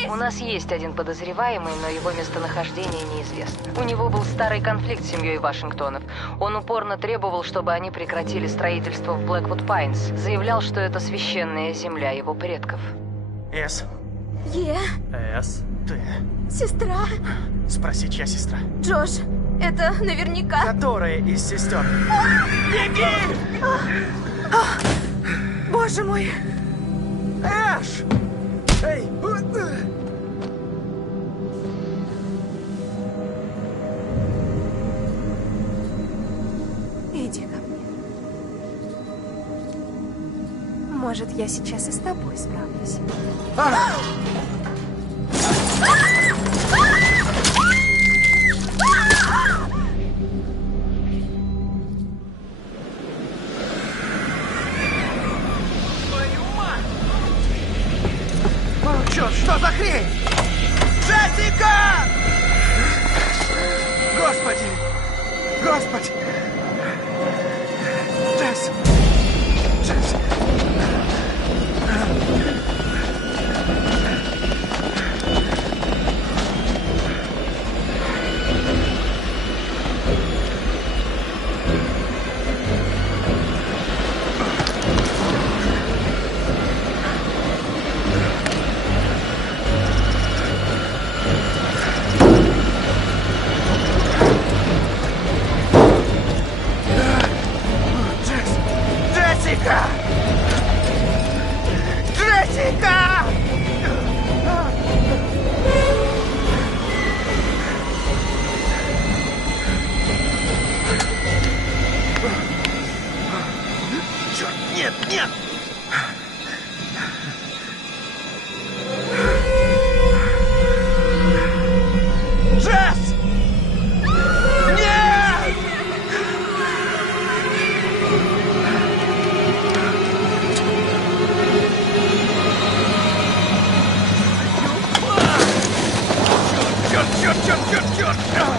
У нас есть один подозреваемый, но его местонахождение неизвестно. У него был старый конфликт с семьей Вашингтонов. Он упорно требовал, чтобы они прекратили строительство в Блэквуд Пайнс. Заявлял, что это священная земля его предков. С. Е. С. Т. Сестра. Спроси, чья сестра? Джош, это наверняка... Которая из сестер? Беги! Боже мой! Эш! Эй! Иди ко мне. Может, я сейчас и с тобой справлюсь. Черт, что за хрень? Джессика! Господи! Господи! Джесс! Джесс! Джессика! Джессика! Черт, нет, нет! Джесс! Нет! Черт, черт, черт, черт, черт!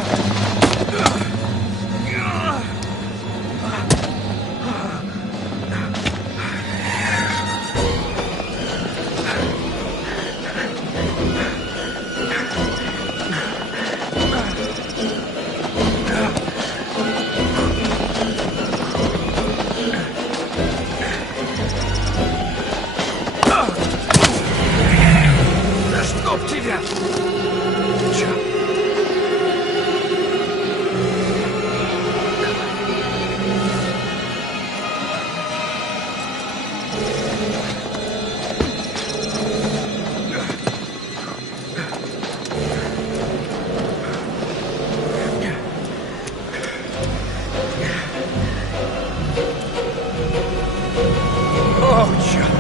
Да чтоб тебя! Черт! О, черт!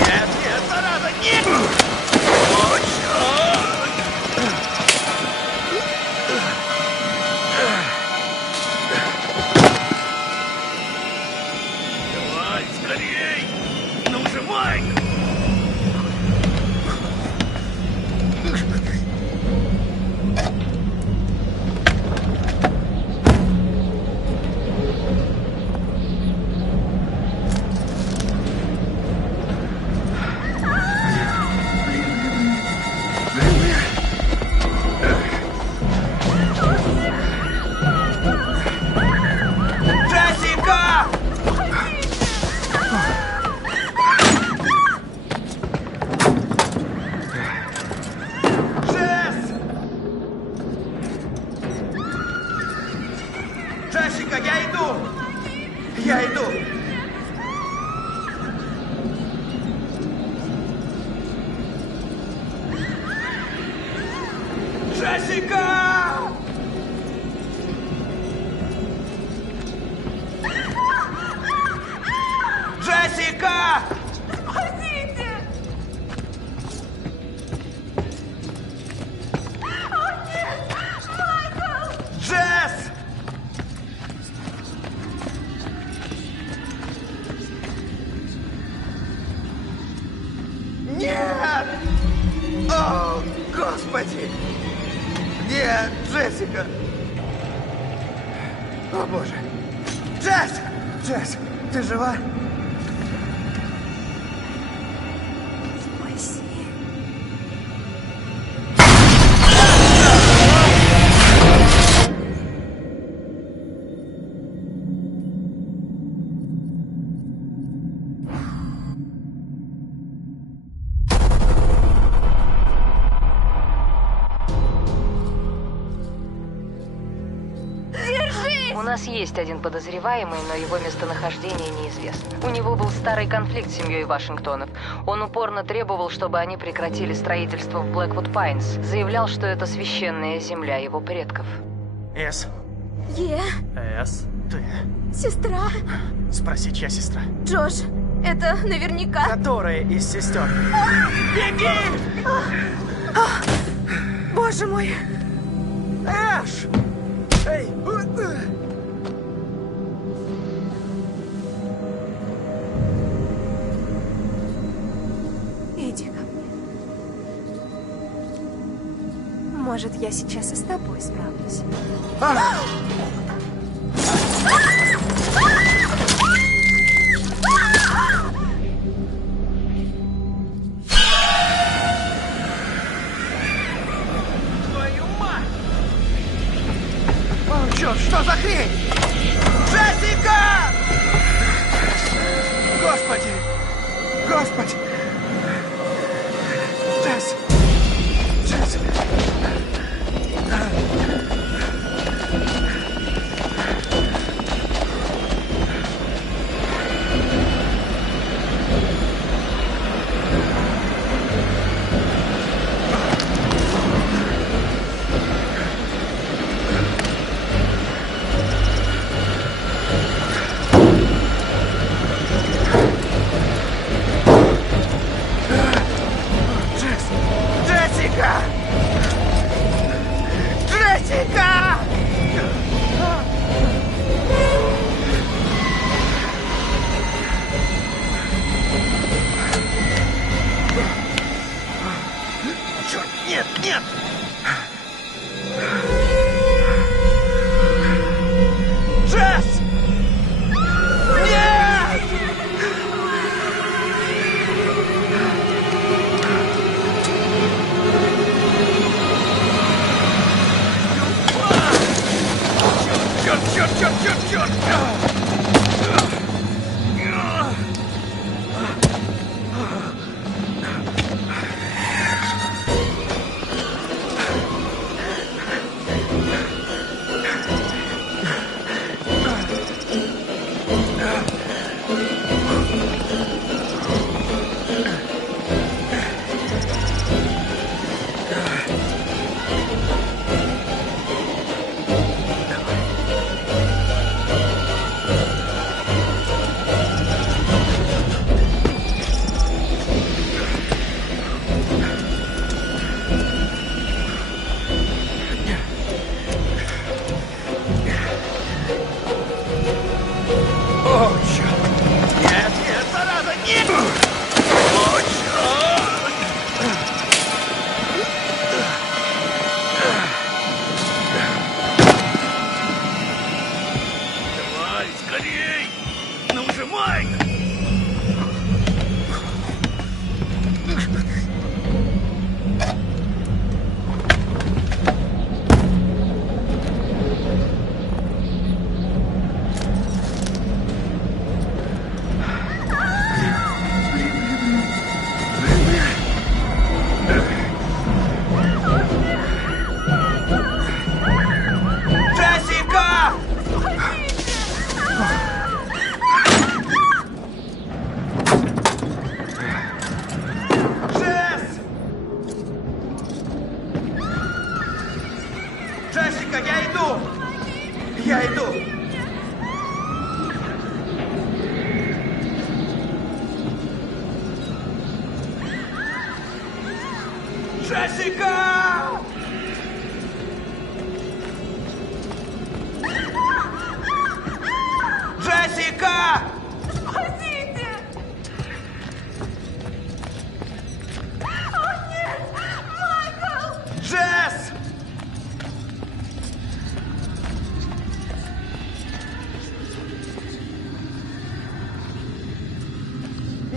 Нет, нет, зараза, нет! О, черт! Я иду! Джессика! Джессика! Спасите! О, нет! Майкл! Джесс! Нет! О, Господи! Нет, Джессика! О, Боже! Джесс! Джесс, ты жива? Спаси. У нас есть один подозреваемый, но его местонахождение неизвестно. У него был старый конфликт с семьей Вашингтонов. Он упорно требовал, чтобы они прекратили строительство в Блэквуд Пайнс. Заявлял, что это священная земля его предков. Эс. Е. Эс. Ты. Сестра. Спроси, чья сестра? Джош, это наверняка... Которая из сестер? Беги! Боже мой. Эш! Эй! Иди ко мне. Может, я сейчас и с тобой справлюсь. Твою мать! О, черт, что за хрень? Джессика! Господи! Господи! Джесс! Джесс! Джессика! Джессика! Черт, нет, нет! Джесс! Нет! Черт, черт, черт, черт, черт! Джессика, я иду! Я иду! Джессика! Джессика! Спасите! О, нет! Майкл! Джесс!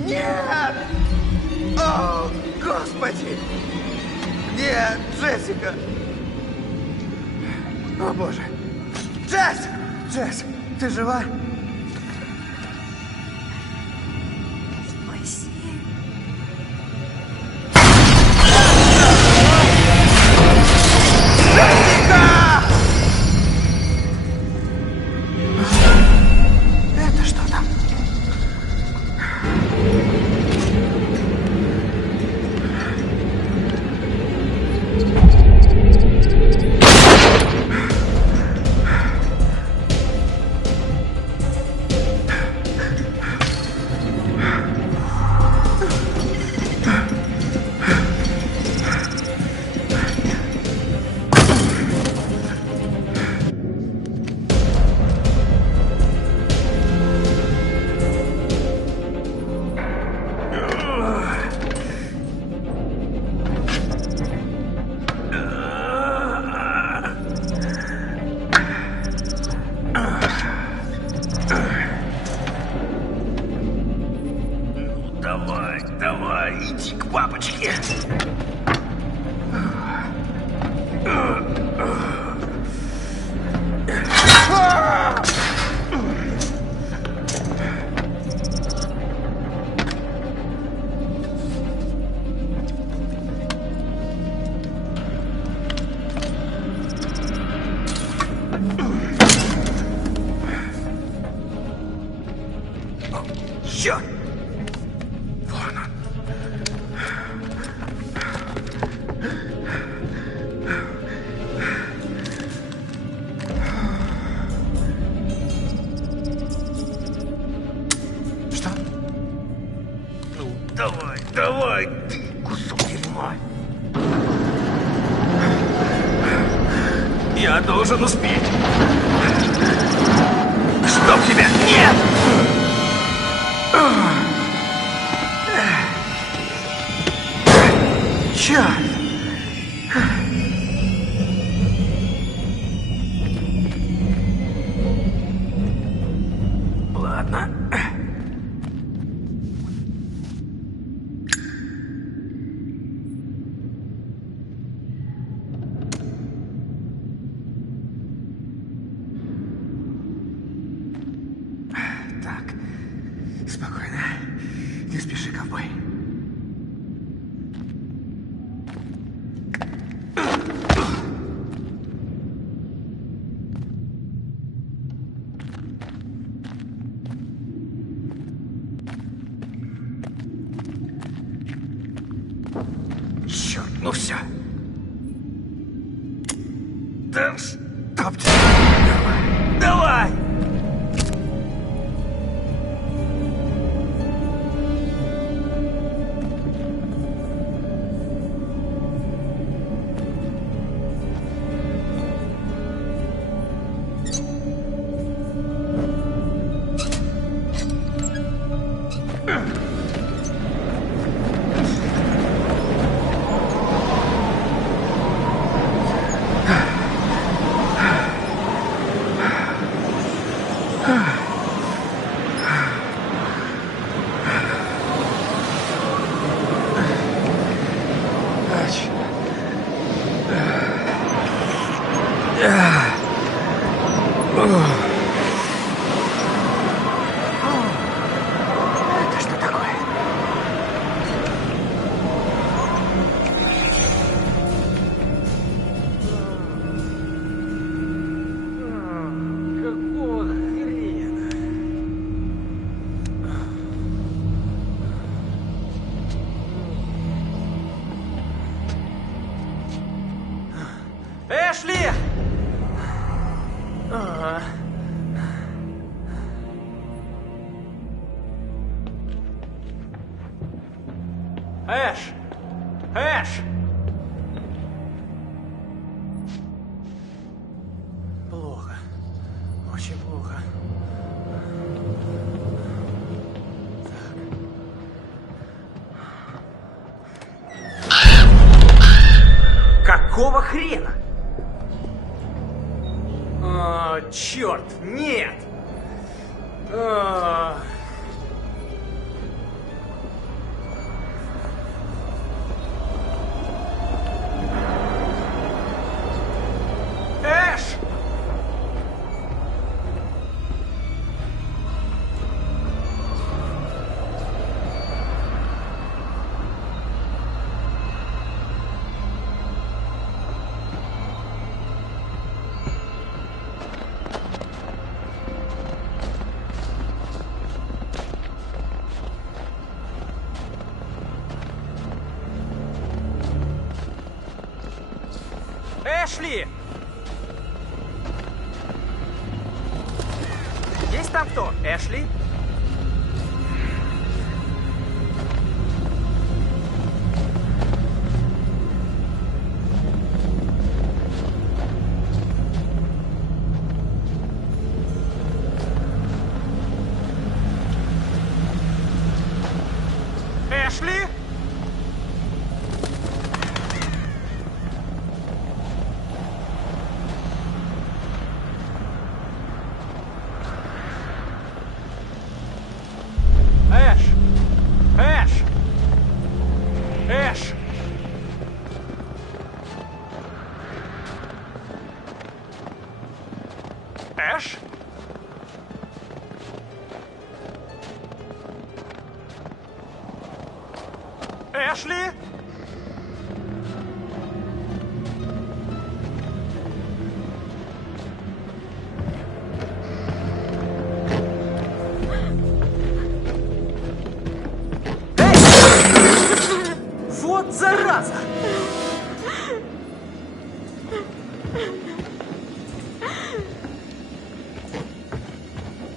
Нет! О, Господи! Нет, Джессика! О, Боже! Джесс! Джесс, ты жива? Спаси. Джессика! Это что там? Давай, давай, иди к папочке. Черт! Вон он. Что? Ну, давай, давай, ты кусок дерьма. Я должен успеть. Чтоб тебя... Нет! Черт! Ладно. Так, спокойно. Не спеши, ковбой. Черт, ну все. Да стоп. Давай, давай. Эшли! Эш! Эш! Плохо. Очень плохо. Какого хрена? Черт, нет! Эш! Эшли! Есть там кто? Эшли? Эшли? Эш! Эш! Эш! Эш? Эшли? Вот зараза!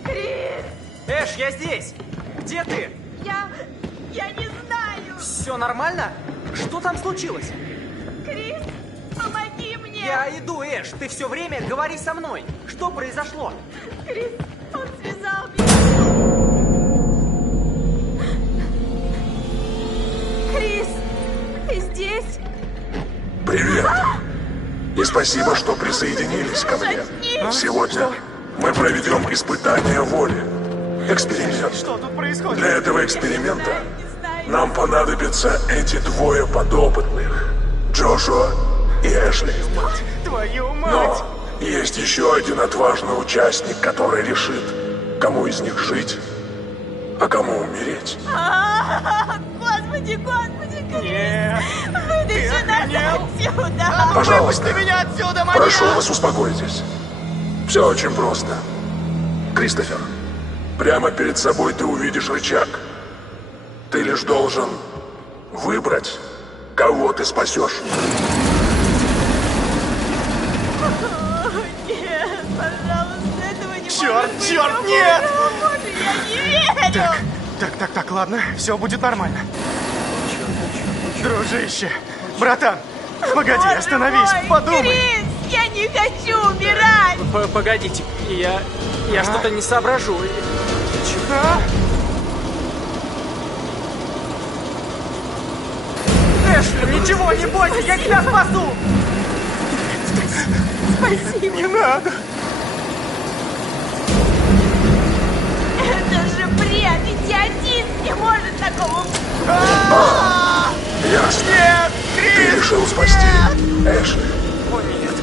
Крис! Эш, я здесь! Где ты? Я не знаю! Все нормально? Что там случилось? Крис, помоги мне! Я иду, Эш, ты все время говори со мной. Что произошло? Крис, он связал меня! Крис, ты здесь? Привет. И спасибо, что присоединились ко мне. Сегодня мы проведем испытание воли. Эксперимент. Что тут происходит? Для этого эксперимента нам понадобятся эти двое подопытных. Джошуа и Эшли. Твою мать! Но есть еще один отважный участник, который решит, кому из них жить, а кому умереть. Господи, господи, Крис! Нет! Вытащи нас отсюда! Пожалуйста, Выпусти меня отсюда, маньяк! прошу вас, успокойтесь. Все очень просто. Кристофер, прямо перед собой ты увидишь рычаг. Ты лишь должен выбрать, кого ты спасешь. Нет, пожалуйста, этого не Черт, может быть! черт, О, нет! Боже, я не верю! Так, ладно, все будет нормально. Дружище, братан, погоди, Боже остановись, мой, подумай. Крис, я не хочу умирать! Погодите, я что-то не соображу. Эшли, ничего, не бойся, я тебя спасу! Спасибо! Не надо! Это же бред, идиотизм, не может такого... Ясно. Нет, Крис! Ты решил спасти Эшли. О, нет.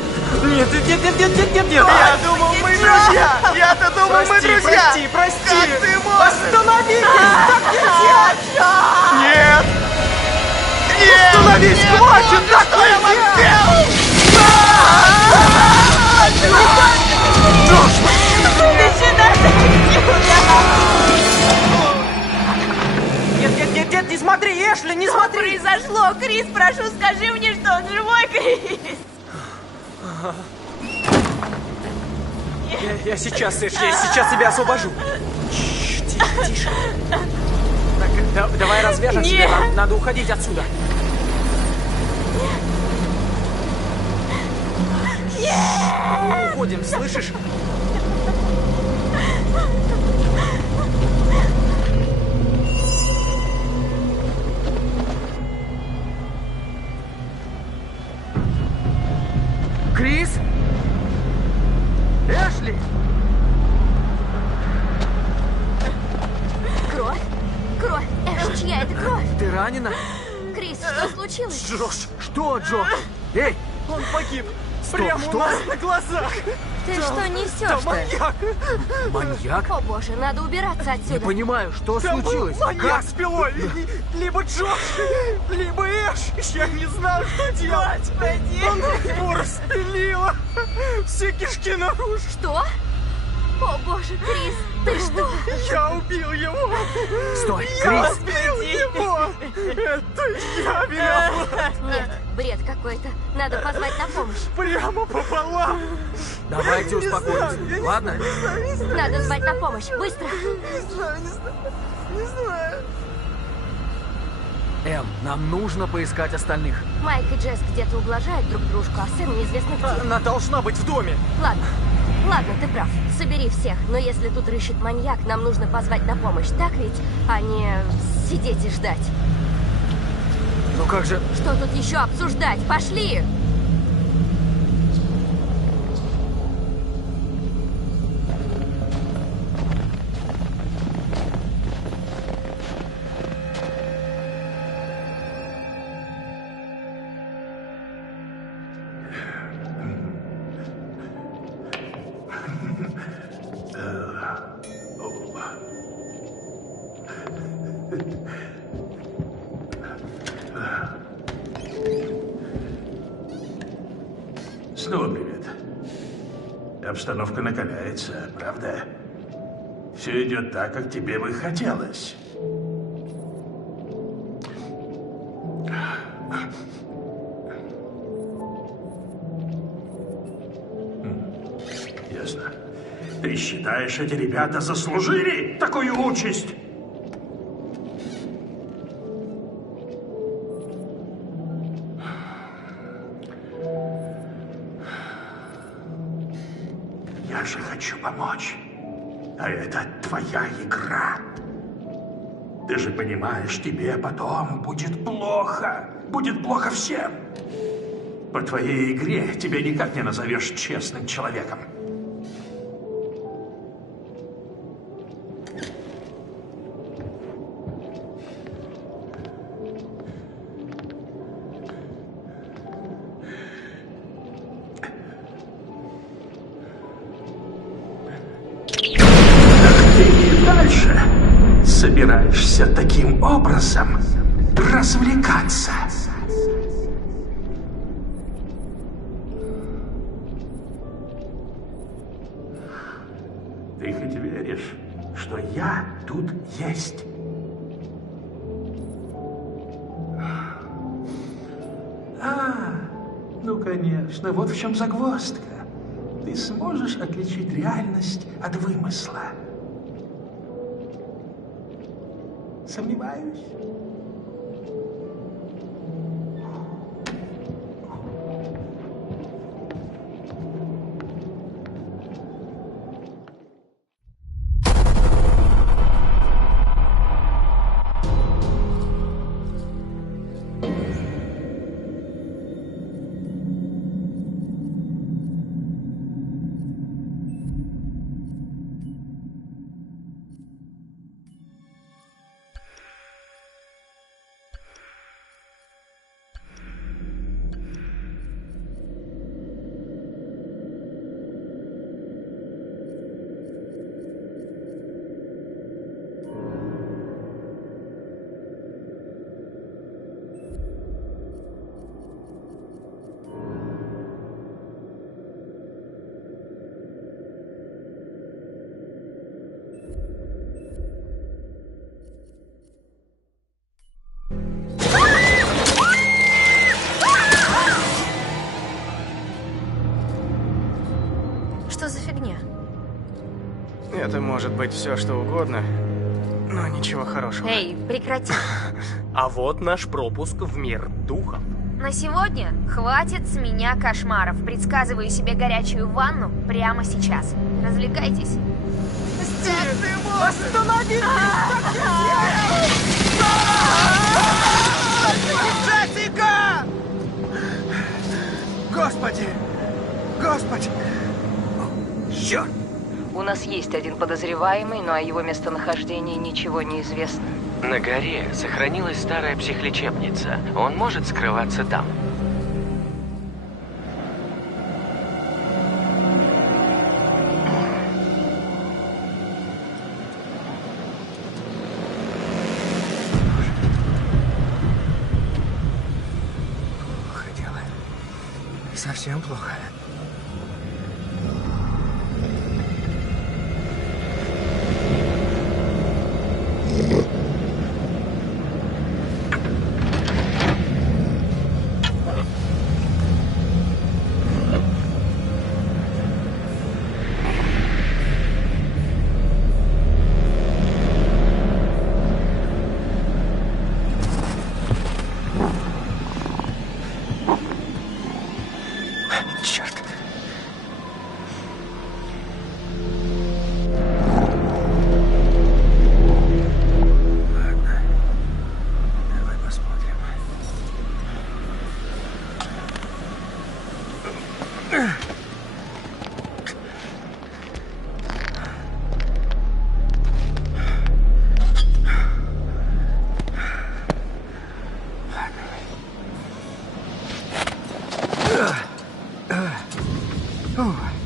Нет. Я думал, мы друзья! Я-то думал, мы друзья! Прости! Как ты можешь? Остановитесь! Так нельзя! Нет! Нет! Остановись! Хватит! Так нельзя! Вытащи нас отсюда! Нет, не смотри, Эшли, не смотри! Что произошло? Крис, прошу, скажи мне, что он живой, Крис! Я сейчас, Эш, я сейчас тебя освобожу. Тише, тише. Так, давай развяжем себя, надо уходить отсюда. Мы уходим, слышишь? Крис? Эшли? Кровь? Кровь! Эш, чья это кровь? Ты ранена? Крис, что случилось? Джош! Что, Джош? Эй! Он погиб! Стоп, Прямо что? у нас на глазах! Ты что несешь? Там маньяк! Маньяк? О боже, надо убираться отсюда. Не понимаю, что Там случилось? был маньяк Как? с пилой! Либо Джош, либо Эш! Я не знаю, что делать! Господи! Он его распилила! Все кишки наружу! Что? О боже, Крис, ты что? Я убил его! Стой, Я Крис! убил его! Это я виноват! Нет, бред какой-то. Надо позвать на помощь. Прямо пополам! Давайте успокоимся, ладно? Надо звать на помощь, быстро! Не знаю. Нам нужно поискать остальных. Майк и Джесс где-то ублажают друг дружку, а Сэм неизвестно где. Она должна быть в доме. Ладно, ты прав. Собери всех, но если тут рыщет маньяк, нам нужно позвать на помощь, так ведь? А не сидеть и ждать. Ну как же... Что тут еще обсуждать? Пошли! Снова привет. Обстановка накаляется, правда? Все идет так, как тебе бы хотелось. Ясно. Ты считаешь, эти ребята заслужили такую участь? Я же хочу помочь. А это твоя игра. Ты же понимаешь, тебе потом будет плохо. Будет плохо всем. По твоей игре тебя никак не назовешь честным человеком. Дальше собираешься таким образом развлекаться. Ты хоть веришь, что я тут есть? Ну конечно, вот в чем загвоздка. Ты сможешь отличить реальность от вымысла? Сомневаюсь. Это может быть все, что угодно, но ничего хорошего. Эй, прекрати. А вот наш пропуск в мир духов. На сегодня хватит с меня кошмаров. Предсказываю себе горячую ванну прямо сейчас. Развлекайтесь. Остановитесь! Джессика! Господи! Господи! Черт! У нас есть один подозреваемый, но о его местонахождении ничего не известно. На горе сохранилась старая психлечебница. Он может скрываться там. Плохо дело. Совсем плохо. Черт. Ладно. Давай посмотрим. Ладно.